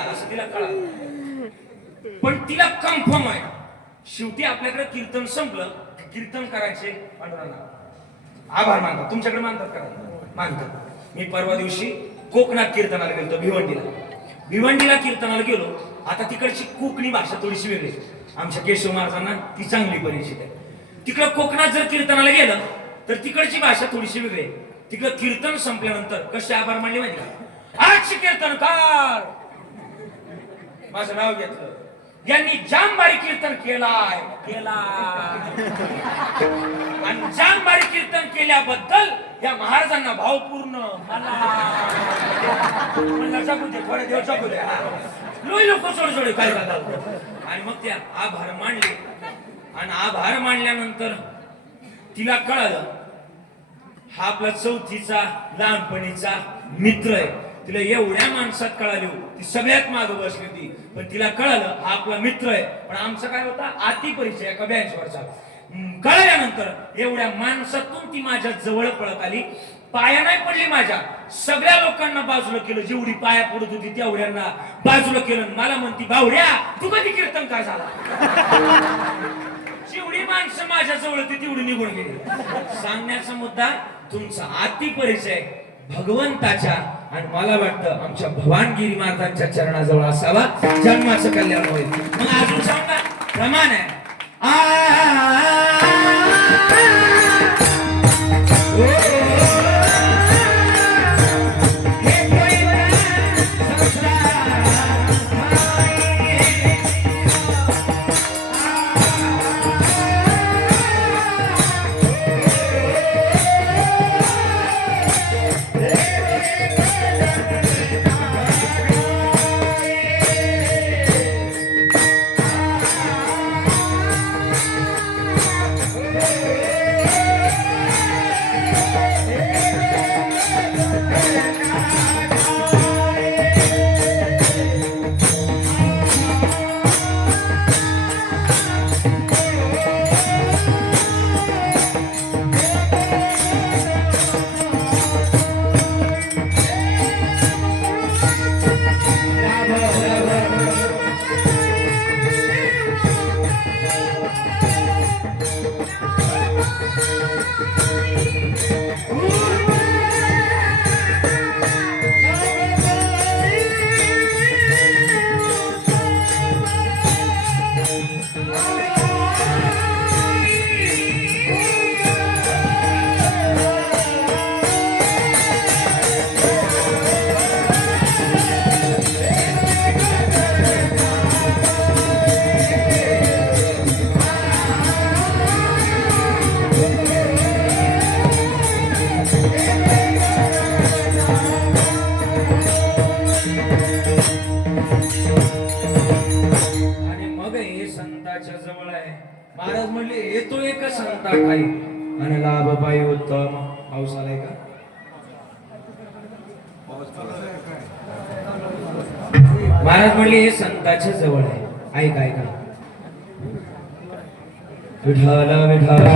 असं तिला कळालं. पण तिला कन्फर्म आहे. शेवटी आपल्याकडे कीर्तन संपलं. कीर्तन करायचे आभार मानतात. तुमच्याकडे मानतात का? मानतात. मी परवा दिवशी कोकणात कीर्तनाला गेलो. भिवंडीला कीर्तनाला गेलो. आता तिकडची कोकणी भाषा थोडीशी वेगळी. आमच्या केशव महाराजांना ती चांगली परिचित आहे. तिकडं कोकणात जर कीर्तनाला गेलं तर तिकडची भाषा थोडीशी वेगळी आहे. तिकडं कीर्तन संपल्यानंतर कसे आभार मानले माहिती का? आजचे कीर्तनकार माझं नाव घेतलं. यांनी जामबारी कीर्तन केलाय आणि जामबारी कीर्तन केल्याबद्दल या महाराजांना भावपूर्ण मला जगू दे, थोडे दिवस जगू दे. लोई लोक सोडे काय करतात. आणि मग त्या आभार मानले. आणि आभार मानल्यानंतर तिला कळालं हा आपला 4थीचा लहानपणीचा मित्र आहे. तिला एवढ्या माणसात कळाली ती सगळ्यात मागे बसली होती. पण तिला कळालं हा आपला मित्र आहे. पण आमचा काय होता अति परिचय एका बेंचवरचा. कळल्यानंतर एवढ्या माणसातून ती माझ्या जवळ पळत आली. पाया नाही पडली माझ्या. सगळ्या लोकांना बाजूला केलं. जेवढी पाया पडत होती तेवढ्यांना बाजूला केलं. मला म्हणती भावड्या तू कधी कीर्तन काय झाला? जेवढी माणसं माझ्या जवळ होती तेवढी निघून गेली. सांगण्याचा मुद्दा तुमचा अति परिचय भगवंताच्या आणि मला वाटतं आमच्या भवानगिरी महाराजांच्या चरणाजवळ असावा. जन्माचं कल्याण होईल. मग अजून सांगा प्रमाण आहे. महाराज म्हणले येतो एक संता ठाई आणि लाभ पायी उत्तम. पाऊस आलाय का? महाराज म्हणले हे संताच्या जवळ आहे. ऐका ऐका. विठाला विठाला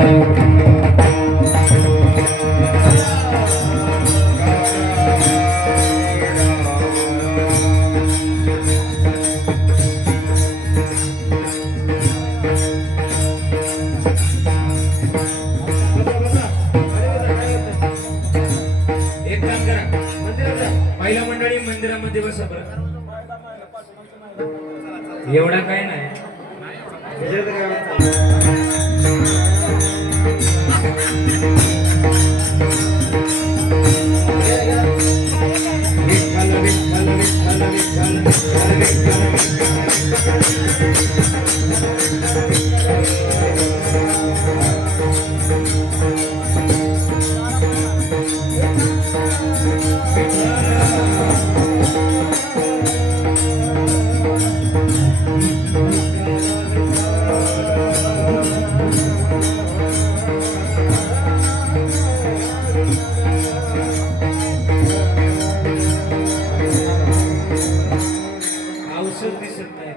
पहिला मंडळी मंदिरामध्ये बसा बरं. एवढा काय नाही.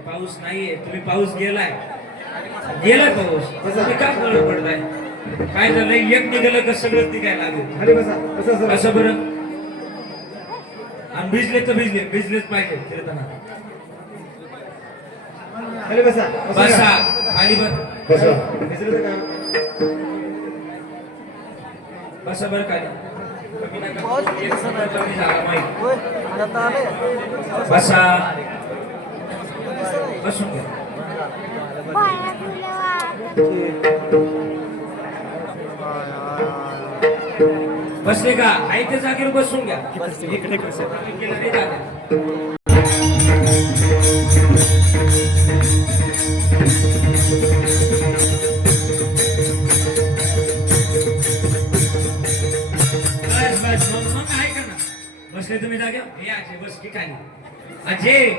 पाऊस नाहीये. तुम्ही पाऊस गेलाय पाऊस तुम्ही का फरक पडताय? काय झालं एक निघालं का सगळं ती काय लागेल असं बरं. आणि भिजले तर भिजलेच पाहिजे फिरताना. बसा खाली बसा बरं खाली. बसा बसून घ्या. बसले का? आहे त्या जागेवर बसून घ्या. बसले तुम्ही जागे बस ठिकाणी. अजय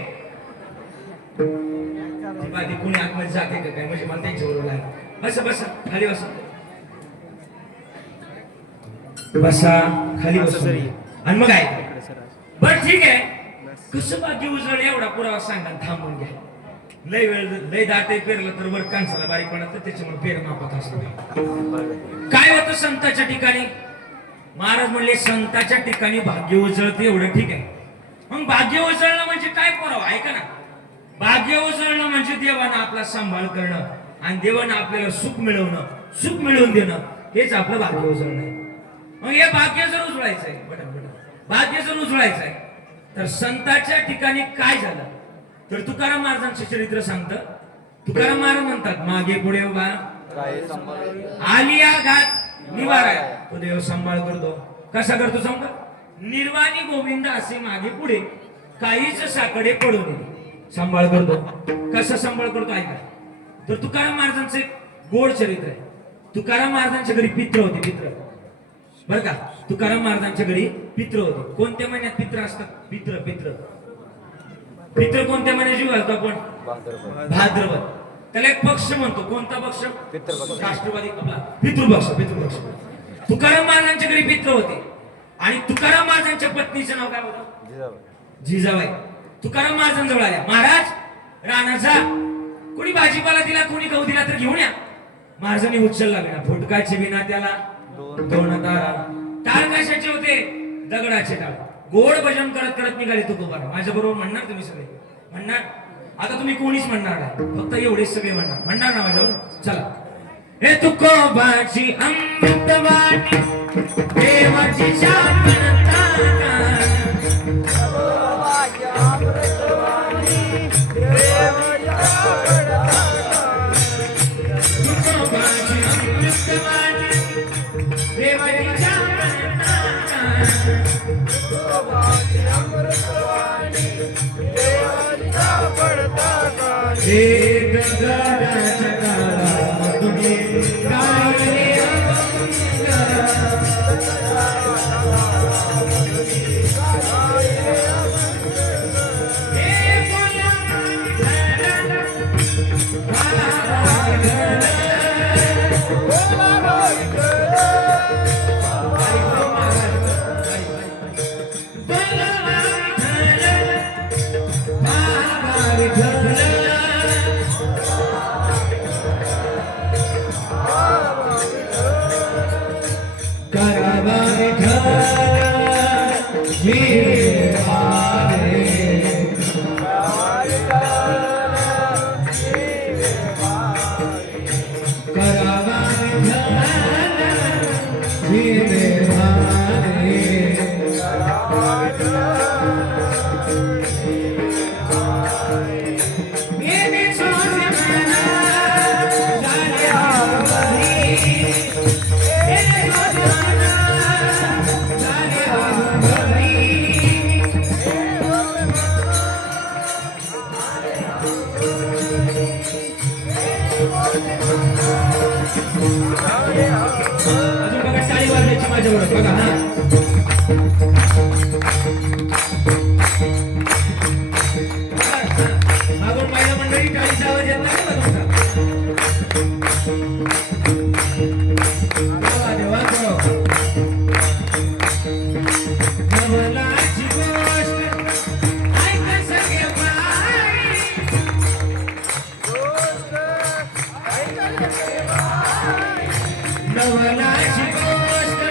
कुणी आतमध्ये जाते का काय म्हणजे मला त्यांच्याबरोबर आहे. बसा बसा खाली बसा. बसा खाली बसा. आणि मग आहे बर ठीक आहे. कसं भाग्य उजळलं एवढा पुरावा सांगा. थांबून घ्या. लय वेळ लय दाटे पेरलं तर वर कांसाला बारीक पडत त्याच्यामुळे पेर मापत असतो. काय होतं संताच्या ठिकाणी? महाराज म्हणले संताच्या ठिकाणी भाग्य उजळते एवढं ठीक आहे. मग भाग्य उजळणं म्हणजे काय पुरावा? ऐका ना. भाग्य उजळणं म्हणजे देवानं आपला सांभाळ करणं आणि देवानं आपल्याला सुख मिळवणं, सुख मिळवून देणं, हेच आपलं भाग्य उजळणं आहे. मग हे भाग्य जर उजळायचंय भाग्य जर उजळायचंय तर संताच्या ठिकाणी काय झालं? तर तुकाराम महाराजांचे चरित्र सांगतं. तुकाराम महाराज म्हणतात मागे पुढे उभा आलिया घात निवारा तो देव सांभाळ करतो. कसा करतो सांग? निर्वाणी गोविंद असे मागे पुढे काहीच साकडे पडू नये सांभाळ करतो. कसा सांभाळ करतो ऐका. तर तुकाराम महाराजांचं एक गोड चरित्र आहे. तुकाराम महाराजांच्या घरी पित्र होते. पित्र बर का. तुकाराम महाराजांच्या घरी पित्र होते. कोणत्या महिन्यात पित्र असतात? पित्र पित्र पित्र कोणत्या महिन्यात जीव घालतो आपण? भाद्रपद. त्याला एक पक्ष म्हणतो. कोणता पक्ष? राष्ट्रवादी आपला पितृपक्ष. पितृपक्ष. तुकाराम महाराजांच्या घरी पित्र होते आणि तुकाराम महाराजांच्या पत्नीचं नाव काय होतं? जिजाबाई. तुकाराम महाराजांजवळ आल्या. महाराज राणाचा कोणी भाजीपाला दिला, कोणी गहू दिला तर घेऊन या. महाराजांनी उचलला विना. फुटकाचे विना त्याला दोन तारा. टाळ कशाचे होते? दगडाचे टाळ. गोड भजन करत करत निघाले तुकोबारा. माझ्या बरोबर म्हणणार तुम्ही सगळे? म्हणणार? आता तुम्ही कोणीच म्हणणार नाही, फक्त एवढेच सगळे म्हणणार. म्हणणार ना माझ्यावर? चला. हे तुकोबाची अमृतवाणी देवाची शांतता. अजून बघा टाळी वाजवायची माझ्याबरोबर. बघा हा. मागून महिला मंडळी टाळीचा आवाज येत नाही का तुमचा? देवा नवलाची गोष्ट ऐका सगळे बाई. नवलाची गोष्ट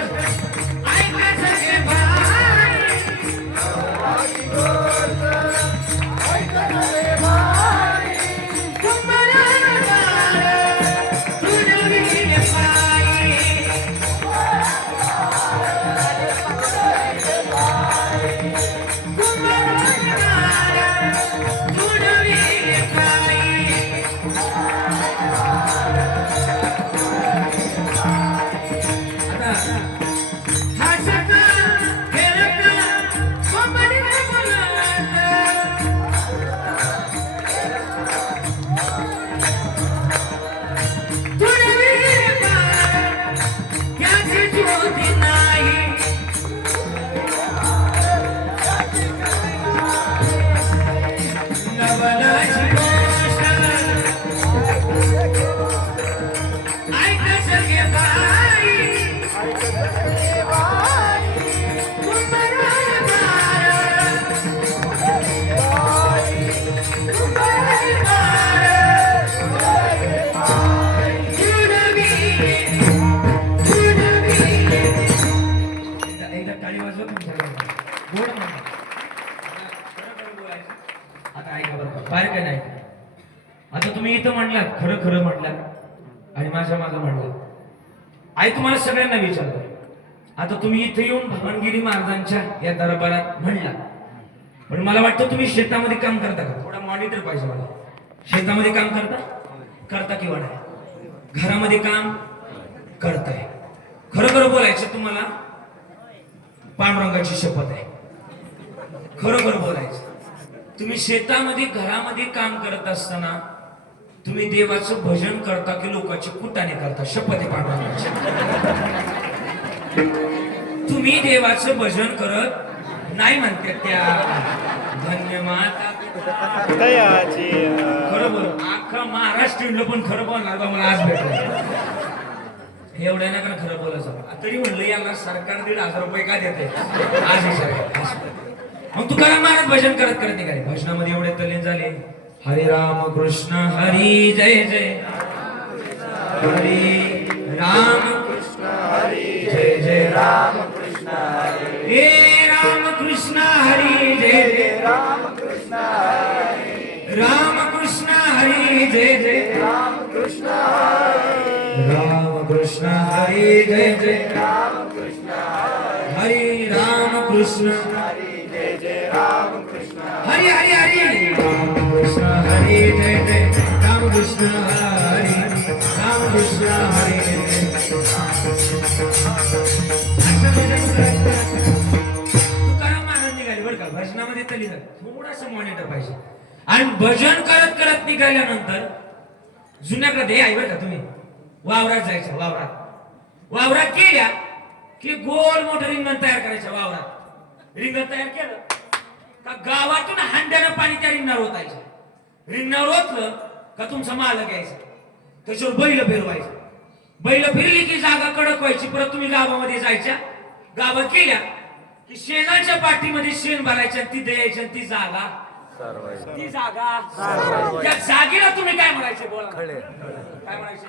ऐका सगळे बाई. आता तुम्ही इथं म्हणलात, खरं खरं म्हणलात आणि माझ्या मागं म्हणलात. आई तुम्हाला सगळ्यांना विचारतो, आता तुम्ही इथे येऊन भवानगिरी महाराजांच्या या दरबारात म्हणला, पण मला वाटतं तुम्ही शेतामध्ये काम करता का? थोडा मॉनिटर पाहिजे मला. शेतामध्ये काम करता किंवा नाही? घरामध्ये काम करताय? खरं खरं बोलायचं तुम्हाला, पांडुरंगाची शपथ आहे, खरं खरं बोलायचं. तुम्ही शेतामध्ये घरामध्ये काम करत असताना तुम्ही देवाचं भजन करता की लोकांची कुटाने करता? शपथ आहे पांडुरंगाची. तुम्ही देवाचं भजन करत नाही म्हणते त्या धन्य माता खरं बोल अख्खा महाराष्ट्र पण खरं बोलणार बा मला आज भेटलं एवढ्या ना खरं बोलायचं तरी म्हणलं याला सरकार 1,500 रुपये का देते आज हे सरकार मग तुकाराम महाराज भजन करत करत निघाले भजनामध्ये एवढे तल्लीन झाले हरे राम कृष्ण हरी जय जय हरे राम कृष्ण हरी जय जय राम कृष्ण हरे राम कृष्ण हरी जय जय राम कृष्ण हरे राम कृष्ण हरी जय जय राम कृष्ण राम कृष्ण हरी जय जय राम कृष्ण हरे राम कृष्ण हरी जय जय राम कृष्ण हरी हरी हरी राम कृष्ण हरी जय जय राम कृष्ण हरी राम कृष्ण हरी तुकाराम महाराज निघाले बरं का भजनामध्ये तली थोडासा मॉनिटर पाहिजे आणि भजन करत करत निघाल्यानंतर जुन्याकडे हे आहे बरं का तुम्ही वावरात जायचं वावरात केल्या की गोल मोठं रिंगण तयार करायचं वावरात रिंगण तयार केलं का गावातून हांड्यानं पाणी त्या रिंगणावर ओतायचं रिंगणावर ओतलं का तुमचा माल घ्यायचा त्याच्यावर बैल फिरवायचं बैल फिरली की जागा कडक व्हायची परत तुम्ही गावामध्ये जायच्या गावात केल्या की शेणाच्या पाठीमध्ये शेण भरायच्या ती द्यायच्या ती जागा त्या जागेला तुम्ही काय म्हणायचे बोला काय म्हणायचे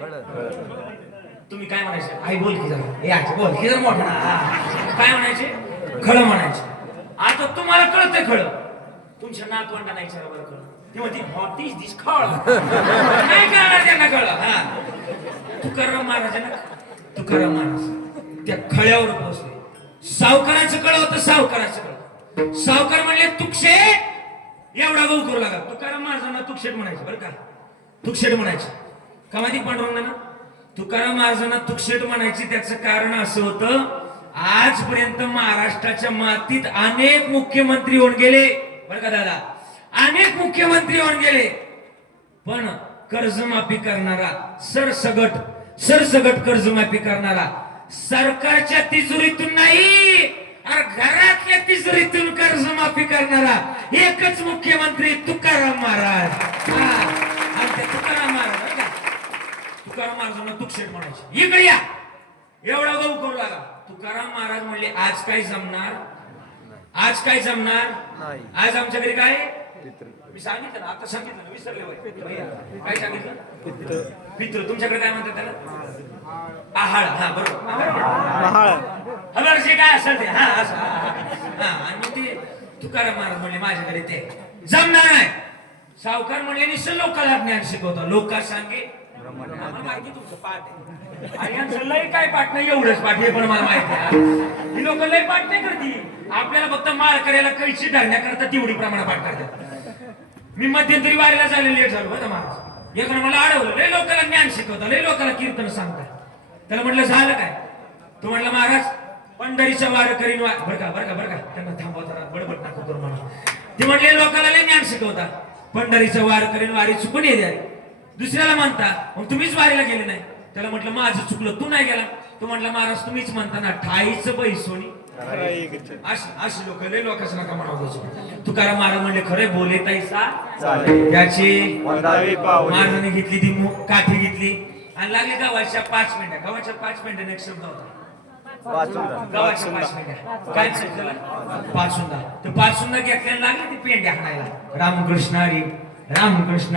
तुम्ही काय म्हणायचे आई बोल की जरा बोल की जरा मोठा काय म्हणायचे खळ म्हणायचे आता तुम्हाला कळतंय खळ तुमच्या नातवंडा नाही विचारा बरं कळ ती म्हणते व्हॉट इज दिस खळ नाही कळणार त्यांना कळ तुकाराम महाराज त्या खळ्यावर पोहोचले सावकाराचं कळ होतं सावकाराचं कळ सावकार म्हणले तुकशे एवढा गहू करू लागा तुकाराम महाराजांना तुकशेट म्हणायचं बरं का तुकशेट म्हणायचे का माहिती पांडुरंगांना तुकाराम महाराजांना तुकशेट म्हणायची त्याचं कारण असं होतं आजपर्यंत महाराष्ट्राच्या मातीत अनेक मुख्यमंत्री होऊन गेले बरं का दादा अनेक मुख्यमंत्री होऊन गेले पण कर्जमाफी करणारा सरसगट कर्जमाफी करणारा सरकारच्या तिजोरीतून नाही घरातल्या तिजोरीतून कर्जमाफी करणारा एकच मुख्यमंत्री तुकाराम महाराज तुकाराम महाराजांना तुकशेट म्हणायचे इकडे या एवढा गहू करू लागा तुकाराम महाराज म्हणले आज काय जमणार आज आमच्या घरी काय मी सांगितलं ना आता सांगितलं ना विसरले काय सांगितलं पितृ तुमच्याकडे काय म्हणतात त्याला आहाळ हा बरोबर हलरचे काय असेल ते हा असं आणि मग ते तुकाराम महाराज म्हणले माझ्या घरी ते जमणार नाही सावकार म्हणले निश्चय लोकांना ज्ञान शिकवतो लोक सांगे माहिती तुमचं पाठ आहे आणि यांचं लय काय पाठ नाही एवढंच पाठ हे पण मला माहिती आहे ही लोक लय पाठ नाही करती आपल्याला फक्त माळ करायला कैची धरण्याकरता तेवढी प्रमाणात पाठ करतात मी मध्यंतरी वारीला जायला लेट झालो बरं महाराज एकानं मला अडवलं लय लोकांना ज्ञान शिकवतं लय लोकांना कीर्तन सांगतात त्याला म्हटलं झालं काय तो म्हटलं महाराज पंढरीच्या वार करीन बरं का त्यांना थांबवताना बडबड नको करू म्हणा ते म्हटले लोकांना लय ज्ञान शिकवतात पंढरीचं वार करीन वारी चुकून ये द्या दुसऱ्याला म्हणता मग तुम्हीच वारीला गेले नाही त्याला म्हटलं माझं चुकलं तू नाही गेला तू म्हटलं महाराज तुम्हीच म्हणता ना ठाईचं बैसोनी अशी लोक लय लोकांना नका म्हणावं तुकाराम महाराज म्हणले खरे बोले तैसा त्याची महाराजांनी घेतली ती काठी घेतली आणि लागली गव्हाच्या 5 मिनिटं गव्हाच्या 5 मिनिटं एक शब्द होता गव्हाच्या 5 मिनिटं काय सांगितलं पाचुंदा घेतल्याला लागली ती पेंड्या हाणायला रामकृष्ण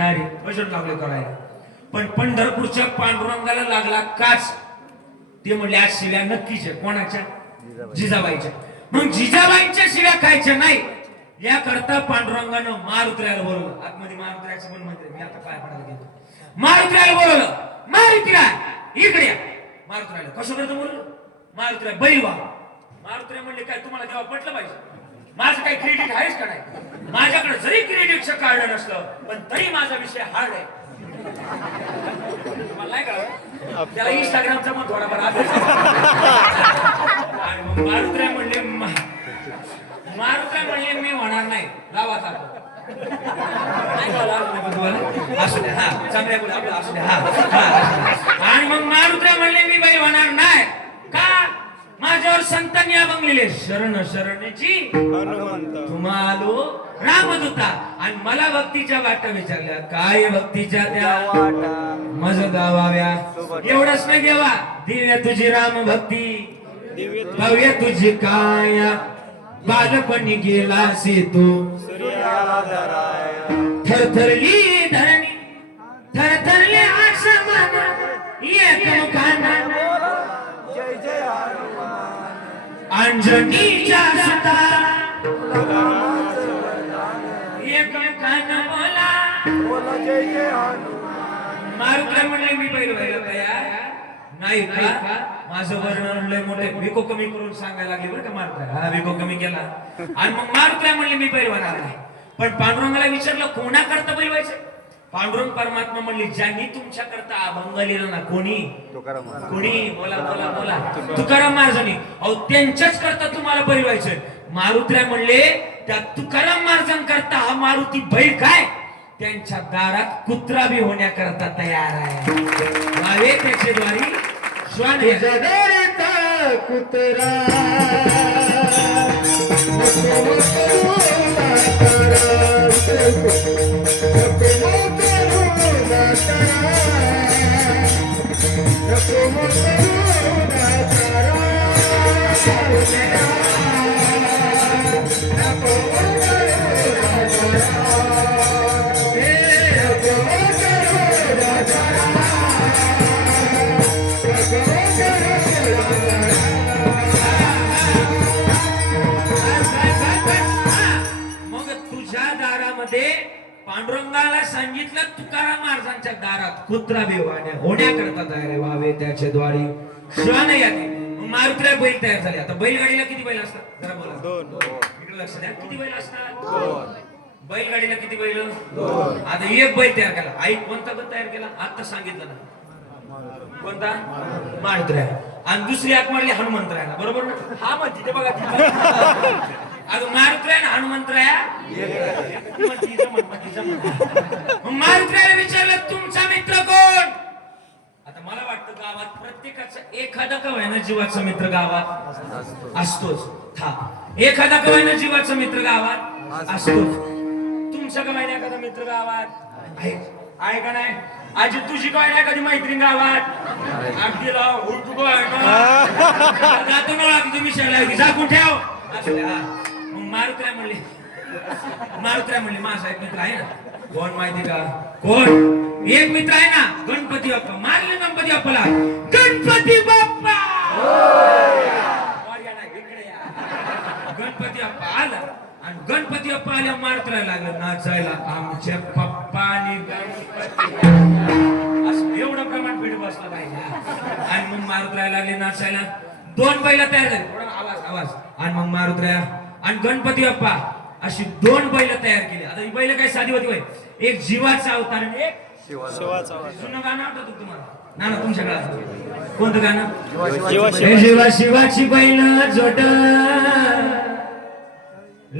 हरी भजन लागले करायला पण पंढरपूरच्या पांडुरंगाला लागला काच ते म्हणले आज शिव्या नक्कीच आहे कोणाच्या जिजाबाईच्या मग जिजाबाईंच्या शिव्या खायच्या नाही याकरता पांडुरंगानं मारुतीला बोलवलं आतमध्ये मारुतीचं पण म्हणते मी आता काय पडायला घेतो मारुतीला बोलवलं मारुतीराय इकडे या मारुतीरायला कसं करतो बोललो मारुतीराय बैवा मारुतीराय म्हणले काय तुम्हाला जेव्हा पटलं पाहिजे माझं काही क्रेडिट आहेच का नाही माझ्याकडे जरी क्रेडिटचं काढलं नसलं पण तरी माझा विषय हार्ड आहे तुम्हाला नाही कळलं त्याला इंस्टाग्रामचा मग थोडाफार अभ्यास आणि मग मारुतीराय म्हणले मी होणार नाही लावा चालतो असू द्या हा चांगल्या बोल आपलं असू द्या हा आणि मग मारुतीराय म्हणले मी बाई होणार नाही का माझ्यावर संतांनी अभंगलेले शरण शरणची तुम्हालो रामदूता. आणि मला भक्तीच्या वाटा विचारल्या, काय भक्तीच्या त्या मज गावाव्या. एवढंच नाही देवा, दिव्या तुझी राम भक्ती, भव्य तुझी काया, बालपणी गेला से तू थरथरली धरणी, थरथरले आसमान, एक मुखाना अंजनीच्या सुता, एक मुखाना बोला मारुतीला म्हणले मी पहिलं तयार नाही का. माझं वर्णन लय मोठे विको कमी करून सांगायला लागले बरं का मारुतीला. हा विको कमी केला आणि मग मारुतीला म्हणले मी पहिलवान आहे. पण पांडुरंगाला विचारलं कोणाकरता पहिलवायचं. पांडुरंग परमात्मा म्हणले ज्यांनी तुमच्याकरता अभंग लिहिला ना, कोणी कोणी बोला बोला बोला तुकाराम महाराजांनी, अहो त्यांच्याच करता तुम्हाला पहिलवायचं. मारुतीला म्हणले त्या तुकाराम महाराजांकरता हा मारुती बैल काय त्यांच्या दारात कुत्रा बी होण्याकरता तयार आहे. वावे त्याचे द्वारी श्वान कुत्रा पांडुरंगाला सांगितलं तुकाराम महाराजांच्या दारात कुत्रा बेवाने होण्याकरता तयार व्हावे त्याचे द्वारी श्वान याने. मारुतीला बैल तयार झाले. आता बैलगाडीला किती बैल असतात जरा बोला. 2. इकडे लक्ष द्या, किती बैल असतात. 2. बैलगाडीला किती बैल. 2. आता एक बैल तयार केला. आई कोणता बैल तयार केला आता सांगितलं ना, कोणता मारुतीला. आणि दुसरी आत मारली हनुमंतरायला, बरोबर ना. हा मग तिथे बघा अगं मारुतीला ना हनुमंतराया. मारुतीला विचारलं तुमचा मित्र कोण. आता मला वाटतं गावात प्रत्येकाचा एखादा का होईना जीवाचा मित्र गावात असतोच. एखादा का होईना जीवाचा मित्र गावात असतोच. तुमचा का होईना एखादा मित्र गावात आहे का नाही. आजी तुझी काय नाही कधी मैत्रीण गावात अगदी लाव उलटू जातो ना तुम्ही शहराला झाकून ठेव. मारुतीला म्हणले माझा एक मित्र आहे ना. कोण माहिती का. कोण. एक मित्र आहे ना गणपती बाप्पा. मारले गणपती बाप्पाला. गणपती बाप्पा गणपती बाप्पा आला आणि गणपती बाप्पा आल्या मारुतीला लागलं नाचायला. आमच्या पप्पानी असं एवढं प्रमाण पिढी बसलं पाहिजे. आणि मग मारुतीला लागले नाचायला. 2 बैल तयार झाले. आवाज आवाज. आणि मग मारुतीला आणि गणपती बाप्पा अशी 2 बैल तयार केली. आता ही बैल काय साधी होती. एक जीवाचा अवतार आणि एक शिवाचा. जुनं गाणं आठवतं तुम्हाला ना ना तुमच्या काळात कोणतं गाणं. जीवा शिवाची बैल जोड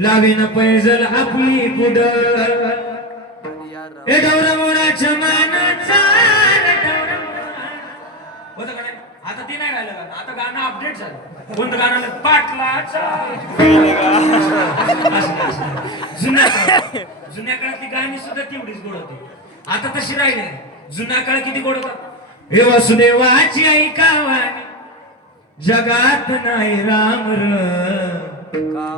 लावीन पैजल आपली पुढ ए डवरा मोराच्या मानाचा होतं का नाही. आता ते नाही राहिलं गाणं. आता गाणं अपडेट झालं. कोणतं गाणं पाटलाचा. जुन्या काळातली गाणी सुद्धा तेवढीच गोड होती. आता तशी राहिली. जुन्या काळ किती गोड होता. हे वसुदेवाची ऐकावानी जगात नाही राम र.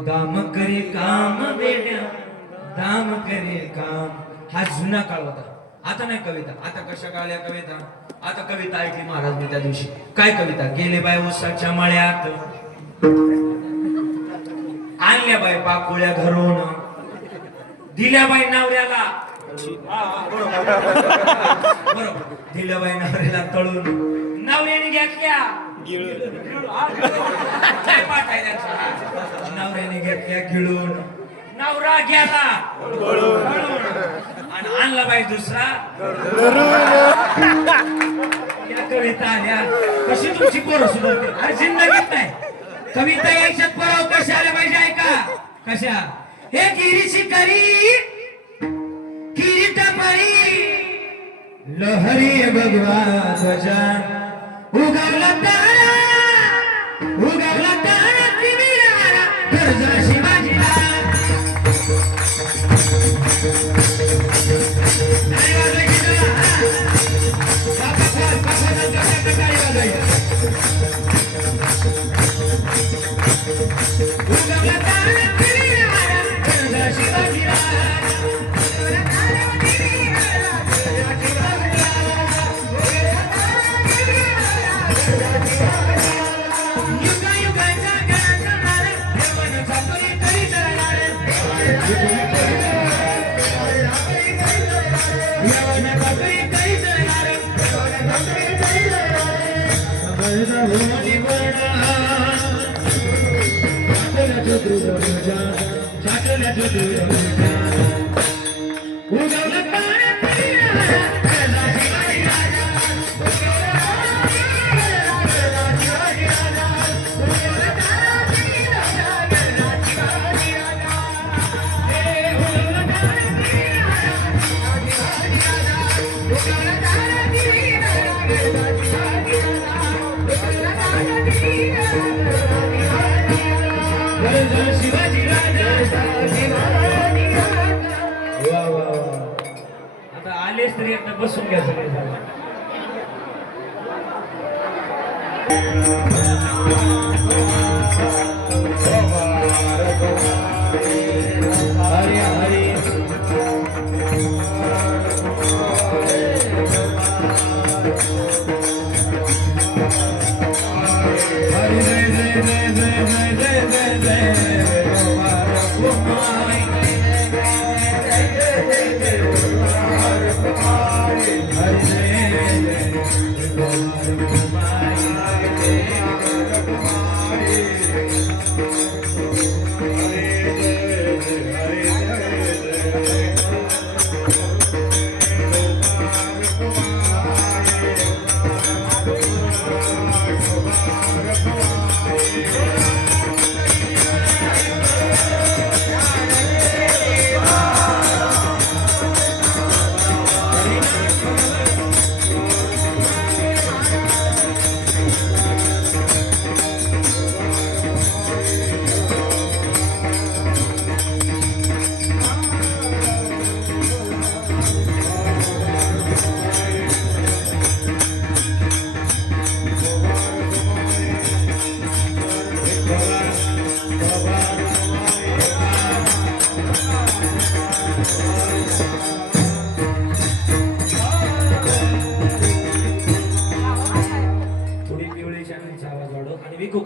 काम करे काम वेड्या दाम करे काम. हा जुना काळ होता. आता नाही कविता. आता कशा काळल्या कविता. आता कविता ऐकली महाराज मी त्या दिवशी. काय कविता. गेले बाय उसाच्या मळ्यात आणल्या बाय पाकुळ्या घरून दिल्या बाई नवऱ्याला. बरोबर. दिल्या बाई नवऱ्याला तळून नवऱ्याने घेतल्या नवऱ्याने घेतल्या गिळून. नवरा गेला आणि आणला बाई दुसरा. या कविता आल्या कशी तुमची पोरं सुधारते. अरे जिंदगीत नाही कविता यायच्यात पराव कशा आल्या पाहिजे. ऐका कशा. हे गिरीची करी किरीटबाई लहरी भगवा ध्वजा उगवला तारा उगवला ताराची वीणाला गरजा शिवाजीला नाही वाजवायची तुला, टाळी वाजवायची. उगवला ताराची वीणाला गरजा शिवाजीला तरी एकदा बसून घ्या सगळे. हरे हरे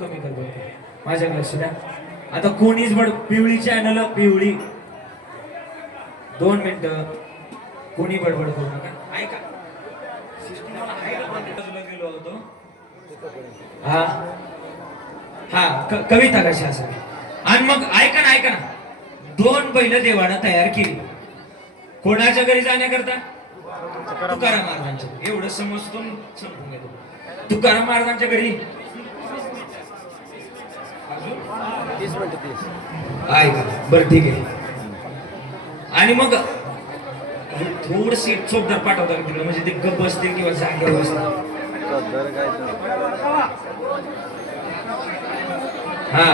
कमी करतो माझ्या लक्षात. आता कोणीच बड पिवळी चॅनल पिवळी 2 मिनिटं कोणी बडबड करू नका. ऐका गेलो होतो. हा हा कविता कशी असावी. आणि मग ऐका ना 2 बैल देवानं तयार केली. कोणाच्या घरी जाण्याकरता? तुकाराम महाराजांच्या. एवढं समजतो संपून घेतो. तुकाराम महाराजांच्या घरी ऐका बरं ठीक आहे. आणि मग थोडशी चोपदार पाठवता का तिकडे, म्हणजे ते गप बसते किंवा जागेवर बसते. हा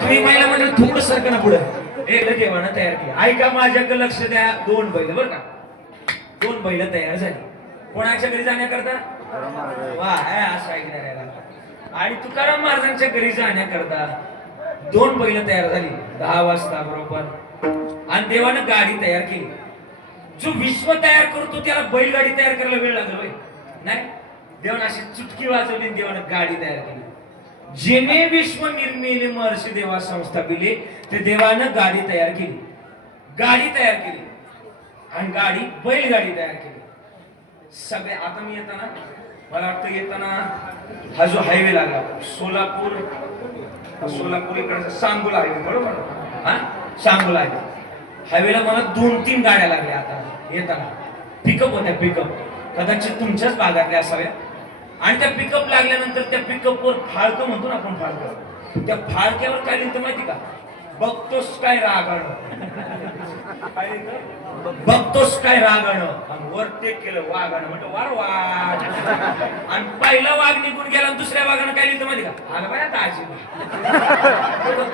तुम्ही महिला म्हणजे थोडं सारखं ना पुढं एक देवानं तयार केली. ऐका माझ्याकडे लक्ष द्या. 2 बैल बरं का, 2 बैल तयार झाली. कोणाच्या घरी जाण्याकरता? वा असं ऐकणार. आणि तुकाराम महाराजांच्या घरी जाण्याकरता 2 बैल तयार झाली 10 वाजता बरोबर. आणि देवानं गाडी तयार केली. जो विश्व तयार करतो त्याला बैलगाडी तयार करायला वेळ लागला नाही. देवानं अशी चुटकी वाजवली, देवानं गाडी तयार केली. जेने विश्व निर्मिले महर्षी देवा संस्थापिले, ते देवानं गाडी तयार केली. गाडी तयार केली आणि गाडी बैलगाडी तयार केली. सगळे आता मी येताना मला वाटतं येताना हा जो हायवे लागला सोलापूर इकडचा सांगोला हायवे बरोबर. हा सांगोला हायवेला मला 2-3 गाड्या लागल्या आता येताना. पिकअप होत्या, पिकअप कदाचित तुमच्याच भागातल्या असाव्या. आणि त्या पिकअप लागल्यानंतर त्या पिकअपवर फाळकं म्हणतो ना आपण, फाळकं. त्या फाळक्यावर काय लिहिलं माहिती का? बघतोस काय रागाड. काय बघतोस काय रागानं आणि वर टेक केलं वाघानं म्हटलं वार वाघ आणि पहिला वाघ निघून गेला आणि दुसऱ्या वाघानं काय लिहिलं माहिती का आलं बाय आता आजी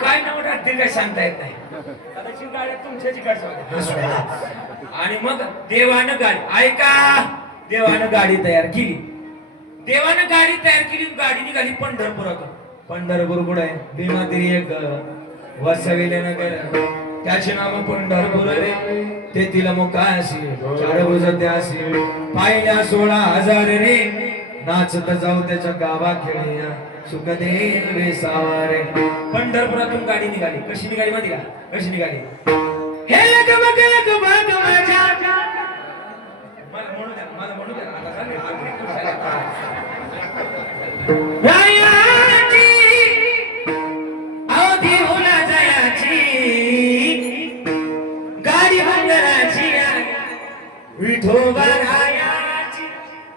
काय नाव राहतील काय सांगता येत नाही कदाचित गाड्या तुमच्याची आणि मग देवानं गाडी ऐका देवानं गाडी तयार केली देवानं गाडी तयार केली गाडी निघाली पंढरपुरातून पंढरपूर कुठं आहे भीमातिरी एक वसविले नगर त्याचे नाव पंढरपूर रे ते तिला मुकाशी चार भुज त्याशी पाहिल्या 16,000 रे नाचत जाऊ त्याच्या गावा खेळ्या सुख दे रे सावारे पंढरपुरातून गाडी निघाली कशी निघाली माहिती का कशी निघाली हे ग बघ माझ्या मला म्हणू द्या आता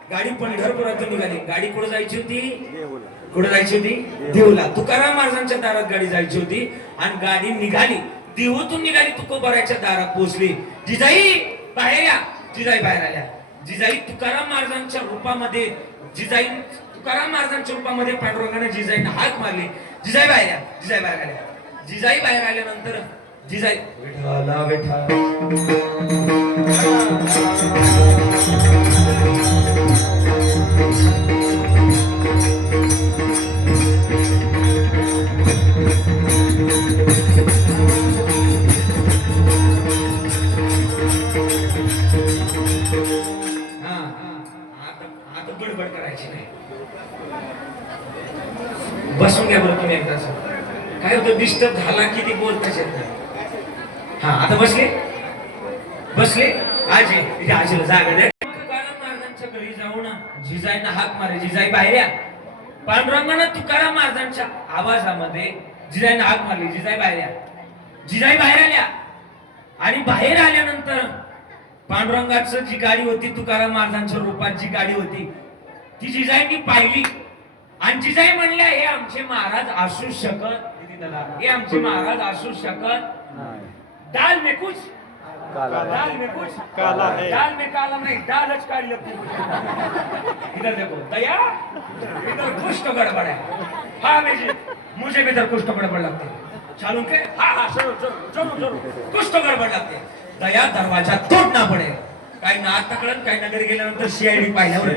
गाडी पंढरपुरातून निघाली गाडी कुठे जायची होती कुठे जायची होती देऊला तुकाराम महाराजांच्या दारात गाडी जायची होती आणि गाडी निघाली देहूतून निघाली तुकोबाराच्या दारात पोहोचली जिजाई बाहेर या जिजाई बाहेर आल्या जिजाई तुकाराम महाराजांच्या रूपामध्ये जिजाई तुकाराम महाराजांच्या रूपामध्ये पांडुरंगाने जिजाईने हाक मारली जिजाई बाहेर या जिजाई बाहेर आल्या जिजाई बाहेर आल्यानंतर जिजाई विठाला विठा गडबड करायची नाही बसून घ्या बरं तुम्ही एकदा काय होतं डिस्टर्ब झाला की ती बोलताच येत नाही हा आता बसले बसले आजी इथे आजीला जागा द्या तुकाराम महाराजांच्या घरी जाऊन जिजाईंना हाक मारे जिजाई बाहेर या पांडुरंगानं तुकाराम महाराजांच्या आवाजामध्ये जिजाईंना हाक मारली जिजाई बाहेर या जिजाई बाहेर आल्या आणि बाहेर आल्यानंतर पांडुरंगाचं जी गाडी होती तुकाराम महाराजांच्या रूपात जी गाडी होती ती जिजाईंनी पाहिली आणि जिजाई म्हणल्या हे आमचे महाराज असू शकत हे आमचे महाराज असू शकत दाल में कुछ दाल में कुछ काला है दाल में काला नहीं दालच काढलं इधर देखो दया इधर कुछ तो गड़बड़ है हाँ मुझे भी इधर कुछ तो गड़बड़ लगती है चालू के हाँ हाँ जरूर जरूर कुछ तो गड़बड़ लगती है दया दरवाजा तोडना पडेल काही नात तकळत काही नगर गेल्यानंतर सीआयडी पाहिल्यावर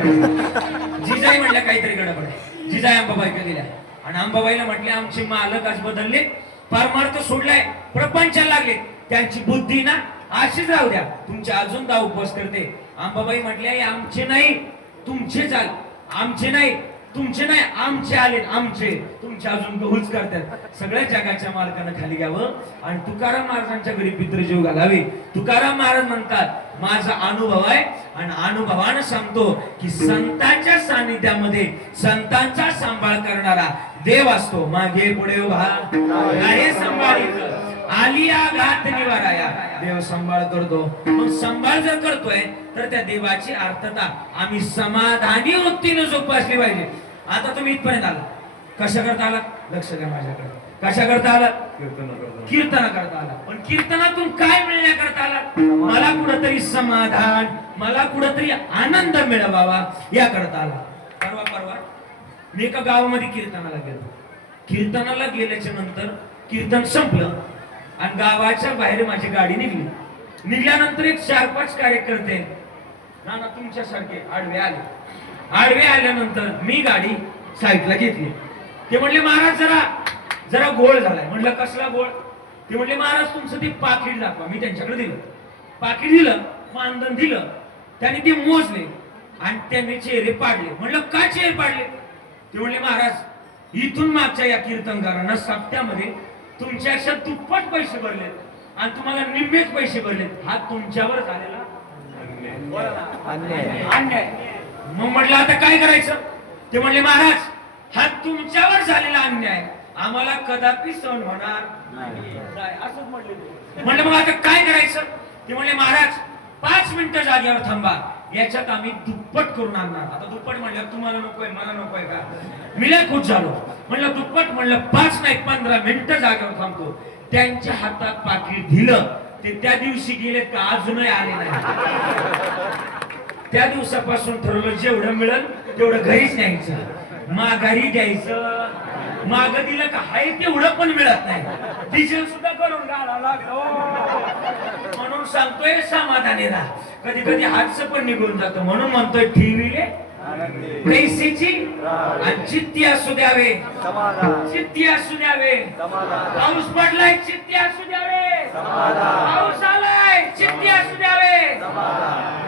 जिजाई म्हटल्या काहीतरी गडबड आहे जिजाई अंबाबाईकडे गेल्या आणि अंबाबाईला म्हटले आमचे मालक आज बदलले परमार्थ सोडलाय प्रपंचाला लागले त्यांची बुद्धी ना अशीच राहू द्या तुमच्या अजून दा उपवास करते अंबाबाई म्हटल्या आमचे नाही तुमचे चाल आमचे नाही तुमचे नाही आमचे आले आमचे तुमचे अजून गहूच करतात सगळ्या जगाच्या मालकानं खाली घ्यावं आणि तुकाराम महाराजांच्या घरी पितृजीव घालावे तुकाराम महाराज म्हणतात माझा अनुभव आहे आणि अनुभवानं सांगतो की संतांच्या सानिध्यामध्ये संतांचा सांभाळ करणारा देव असतो मागे पुढे उभा आहे सांभाळीत आलिया घात निवाराया देव सांभाळ करतो मग सांभाळ जर करतोय तर त्या देवाची अर्थता आम्ही समाधानी वृत्तीने जोपासली पाहिजे आता तुम्ही इथपर्यंत आला कशा करता आला लक्ष द्या माझ्याकडे कशा करता आला कीर्तन करता आला पण कीर्तनातून काय मिळण्याकरता आला मला कुठंतरी समाधान मला कुठंतरी आनंद मिळवावा या करता आला परवा मी एका गावामध्ये कीर्तनाला गेलो कीर्तनाला गेल्याच्या नंतर कीर्तन संपलं आणि गावाच्या बाहेर माझी गाडी निघल्यानंतर एक 4-5 कार्यकर्ते नाना तुमच्यासारखे आडवे आल्यानंतर मी गाडी साईडला घेतली ते म्हणले महाराज जरा गोळ झालाय म्हणलं कसला गोळ ते म्हणले महाराज तुमचं ते पाकिट दाखवा मी त्यांच्याकडे दिलं पाकिट दिलं मानधन दिलं त्यांनी ते मोजले आणि त्यांनी चेहरे पाडले म्हणलं का चेहरे पाडले ते म्हणले महाराज इथून मागच्या या कीर्तनकारांना सप्त्यामध्ये तुमच्यापेक्षा दुप्पट पैसे भरले आणि तुम्हाला निम्मेच पैसे भरले हा तुमच्यावर झालेला अन्याय मग म्हटलं आता काय करायचं ते म्हणले महाराज हा तुमच्यावर झालेला अन्याय आम्हाला कदापि सहन होणार नाही असंच म्हणलं मग आता काय करायचं ते म्हणले महाराज 5 मिनिटं जागेवर थांबा याच्यात आम्ही दुप्पट करून आणणार आता दुप्पट म्हणलं तुम्हाला नकोय मला नकोय का मी लय खुश झालो म्हणलं दुप्पट म्हणलं 5 नाही 15 मिनिटं जागेवर थांबतो त्यांच्या हातात पाकिट दिलं ते त्या दिवशी गेले का अजूनही आले नाही. त्या दिवसापासून ठरवलं जेवढं मिळेल तेवढं घरीच न्यायचं, माघारी द्यायचं. माग दिलं का हाय तेवढं पण मिळत नाही, डिझेल सुद्धा करून घाला लागलो. म्हणून सांगतोय समाधानी राहा. कधी कधी हातचं पण निघून जातो, म्हणून म्हणतोय ठेविले पैसेची आणि चित्ती असू द्यावे, चित्ती असू द्यावे. पाऊस पडलाय चित्ती असू द्यावे, पाऊस आलाय चित्ती असू द्यावे,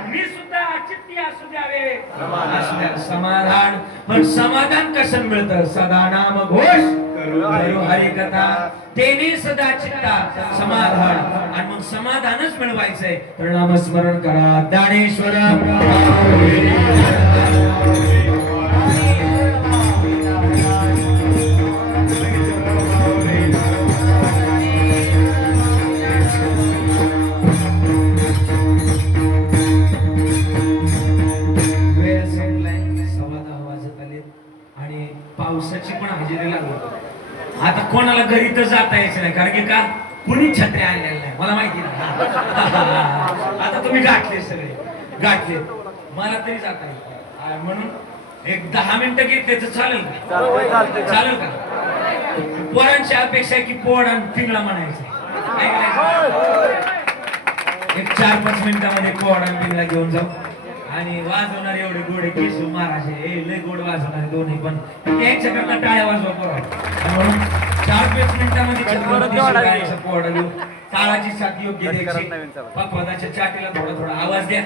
मी सुद्धा चित्ती असू द्यावे. असू द्या समाधान. पण समाधान कसं मिळतं? सदा नाम घोष करू हरी कथा, तेने सदा चित्ता समाधान. आणि मग समाधानच मिळवायचंय तर नामस्मरण करा. ज्ञानेश्वर पावसाची पण हजेरी लागली. आता कोणाला घरी तर जाता यायचं नाही, कारण की का कुणी छत्र्या आणलेल्या नाही, मला माहिती नाही. आता तुम्ही गाठले, सगळे गाठले, मला तरी जाता येईल. म्हणून एक 10 मिनिटं घेतले तर चालेल का? चालेल का? पोरांची अपेक्षा आहे की पोड आणि पिंगळा म्हणायचं. एक 4-5 मिनिटामध्ये पोड आणि पिंगळा घेऊन जाऊ. आणि वाजवणार एवढे गोडे केशव महाराज लय गोड वाजवणारे दोन्ही, पण त्यांच्याकडनं टाळ्या वाजवा पोरा. म्हणून 4-5 मिनिटामध्ये पोड घेऊ. ताळाची साथ योग्य द्यायची, पकवादाच्या चाटीला थोडा थोडा आवाज द्या.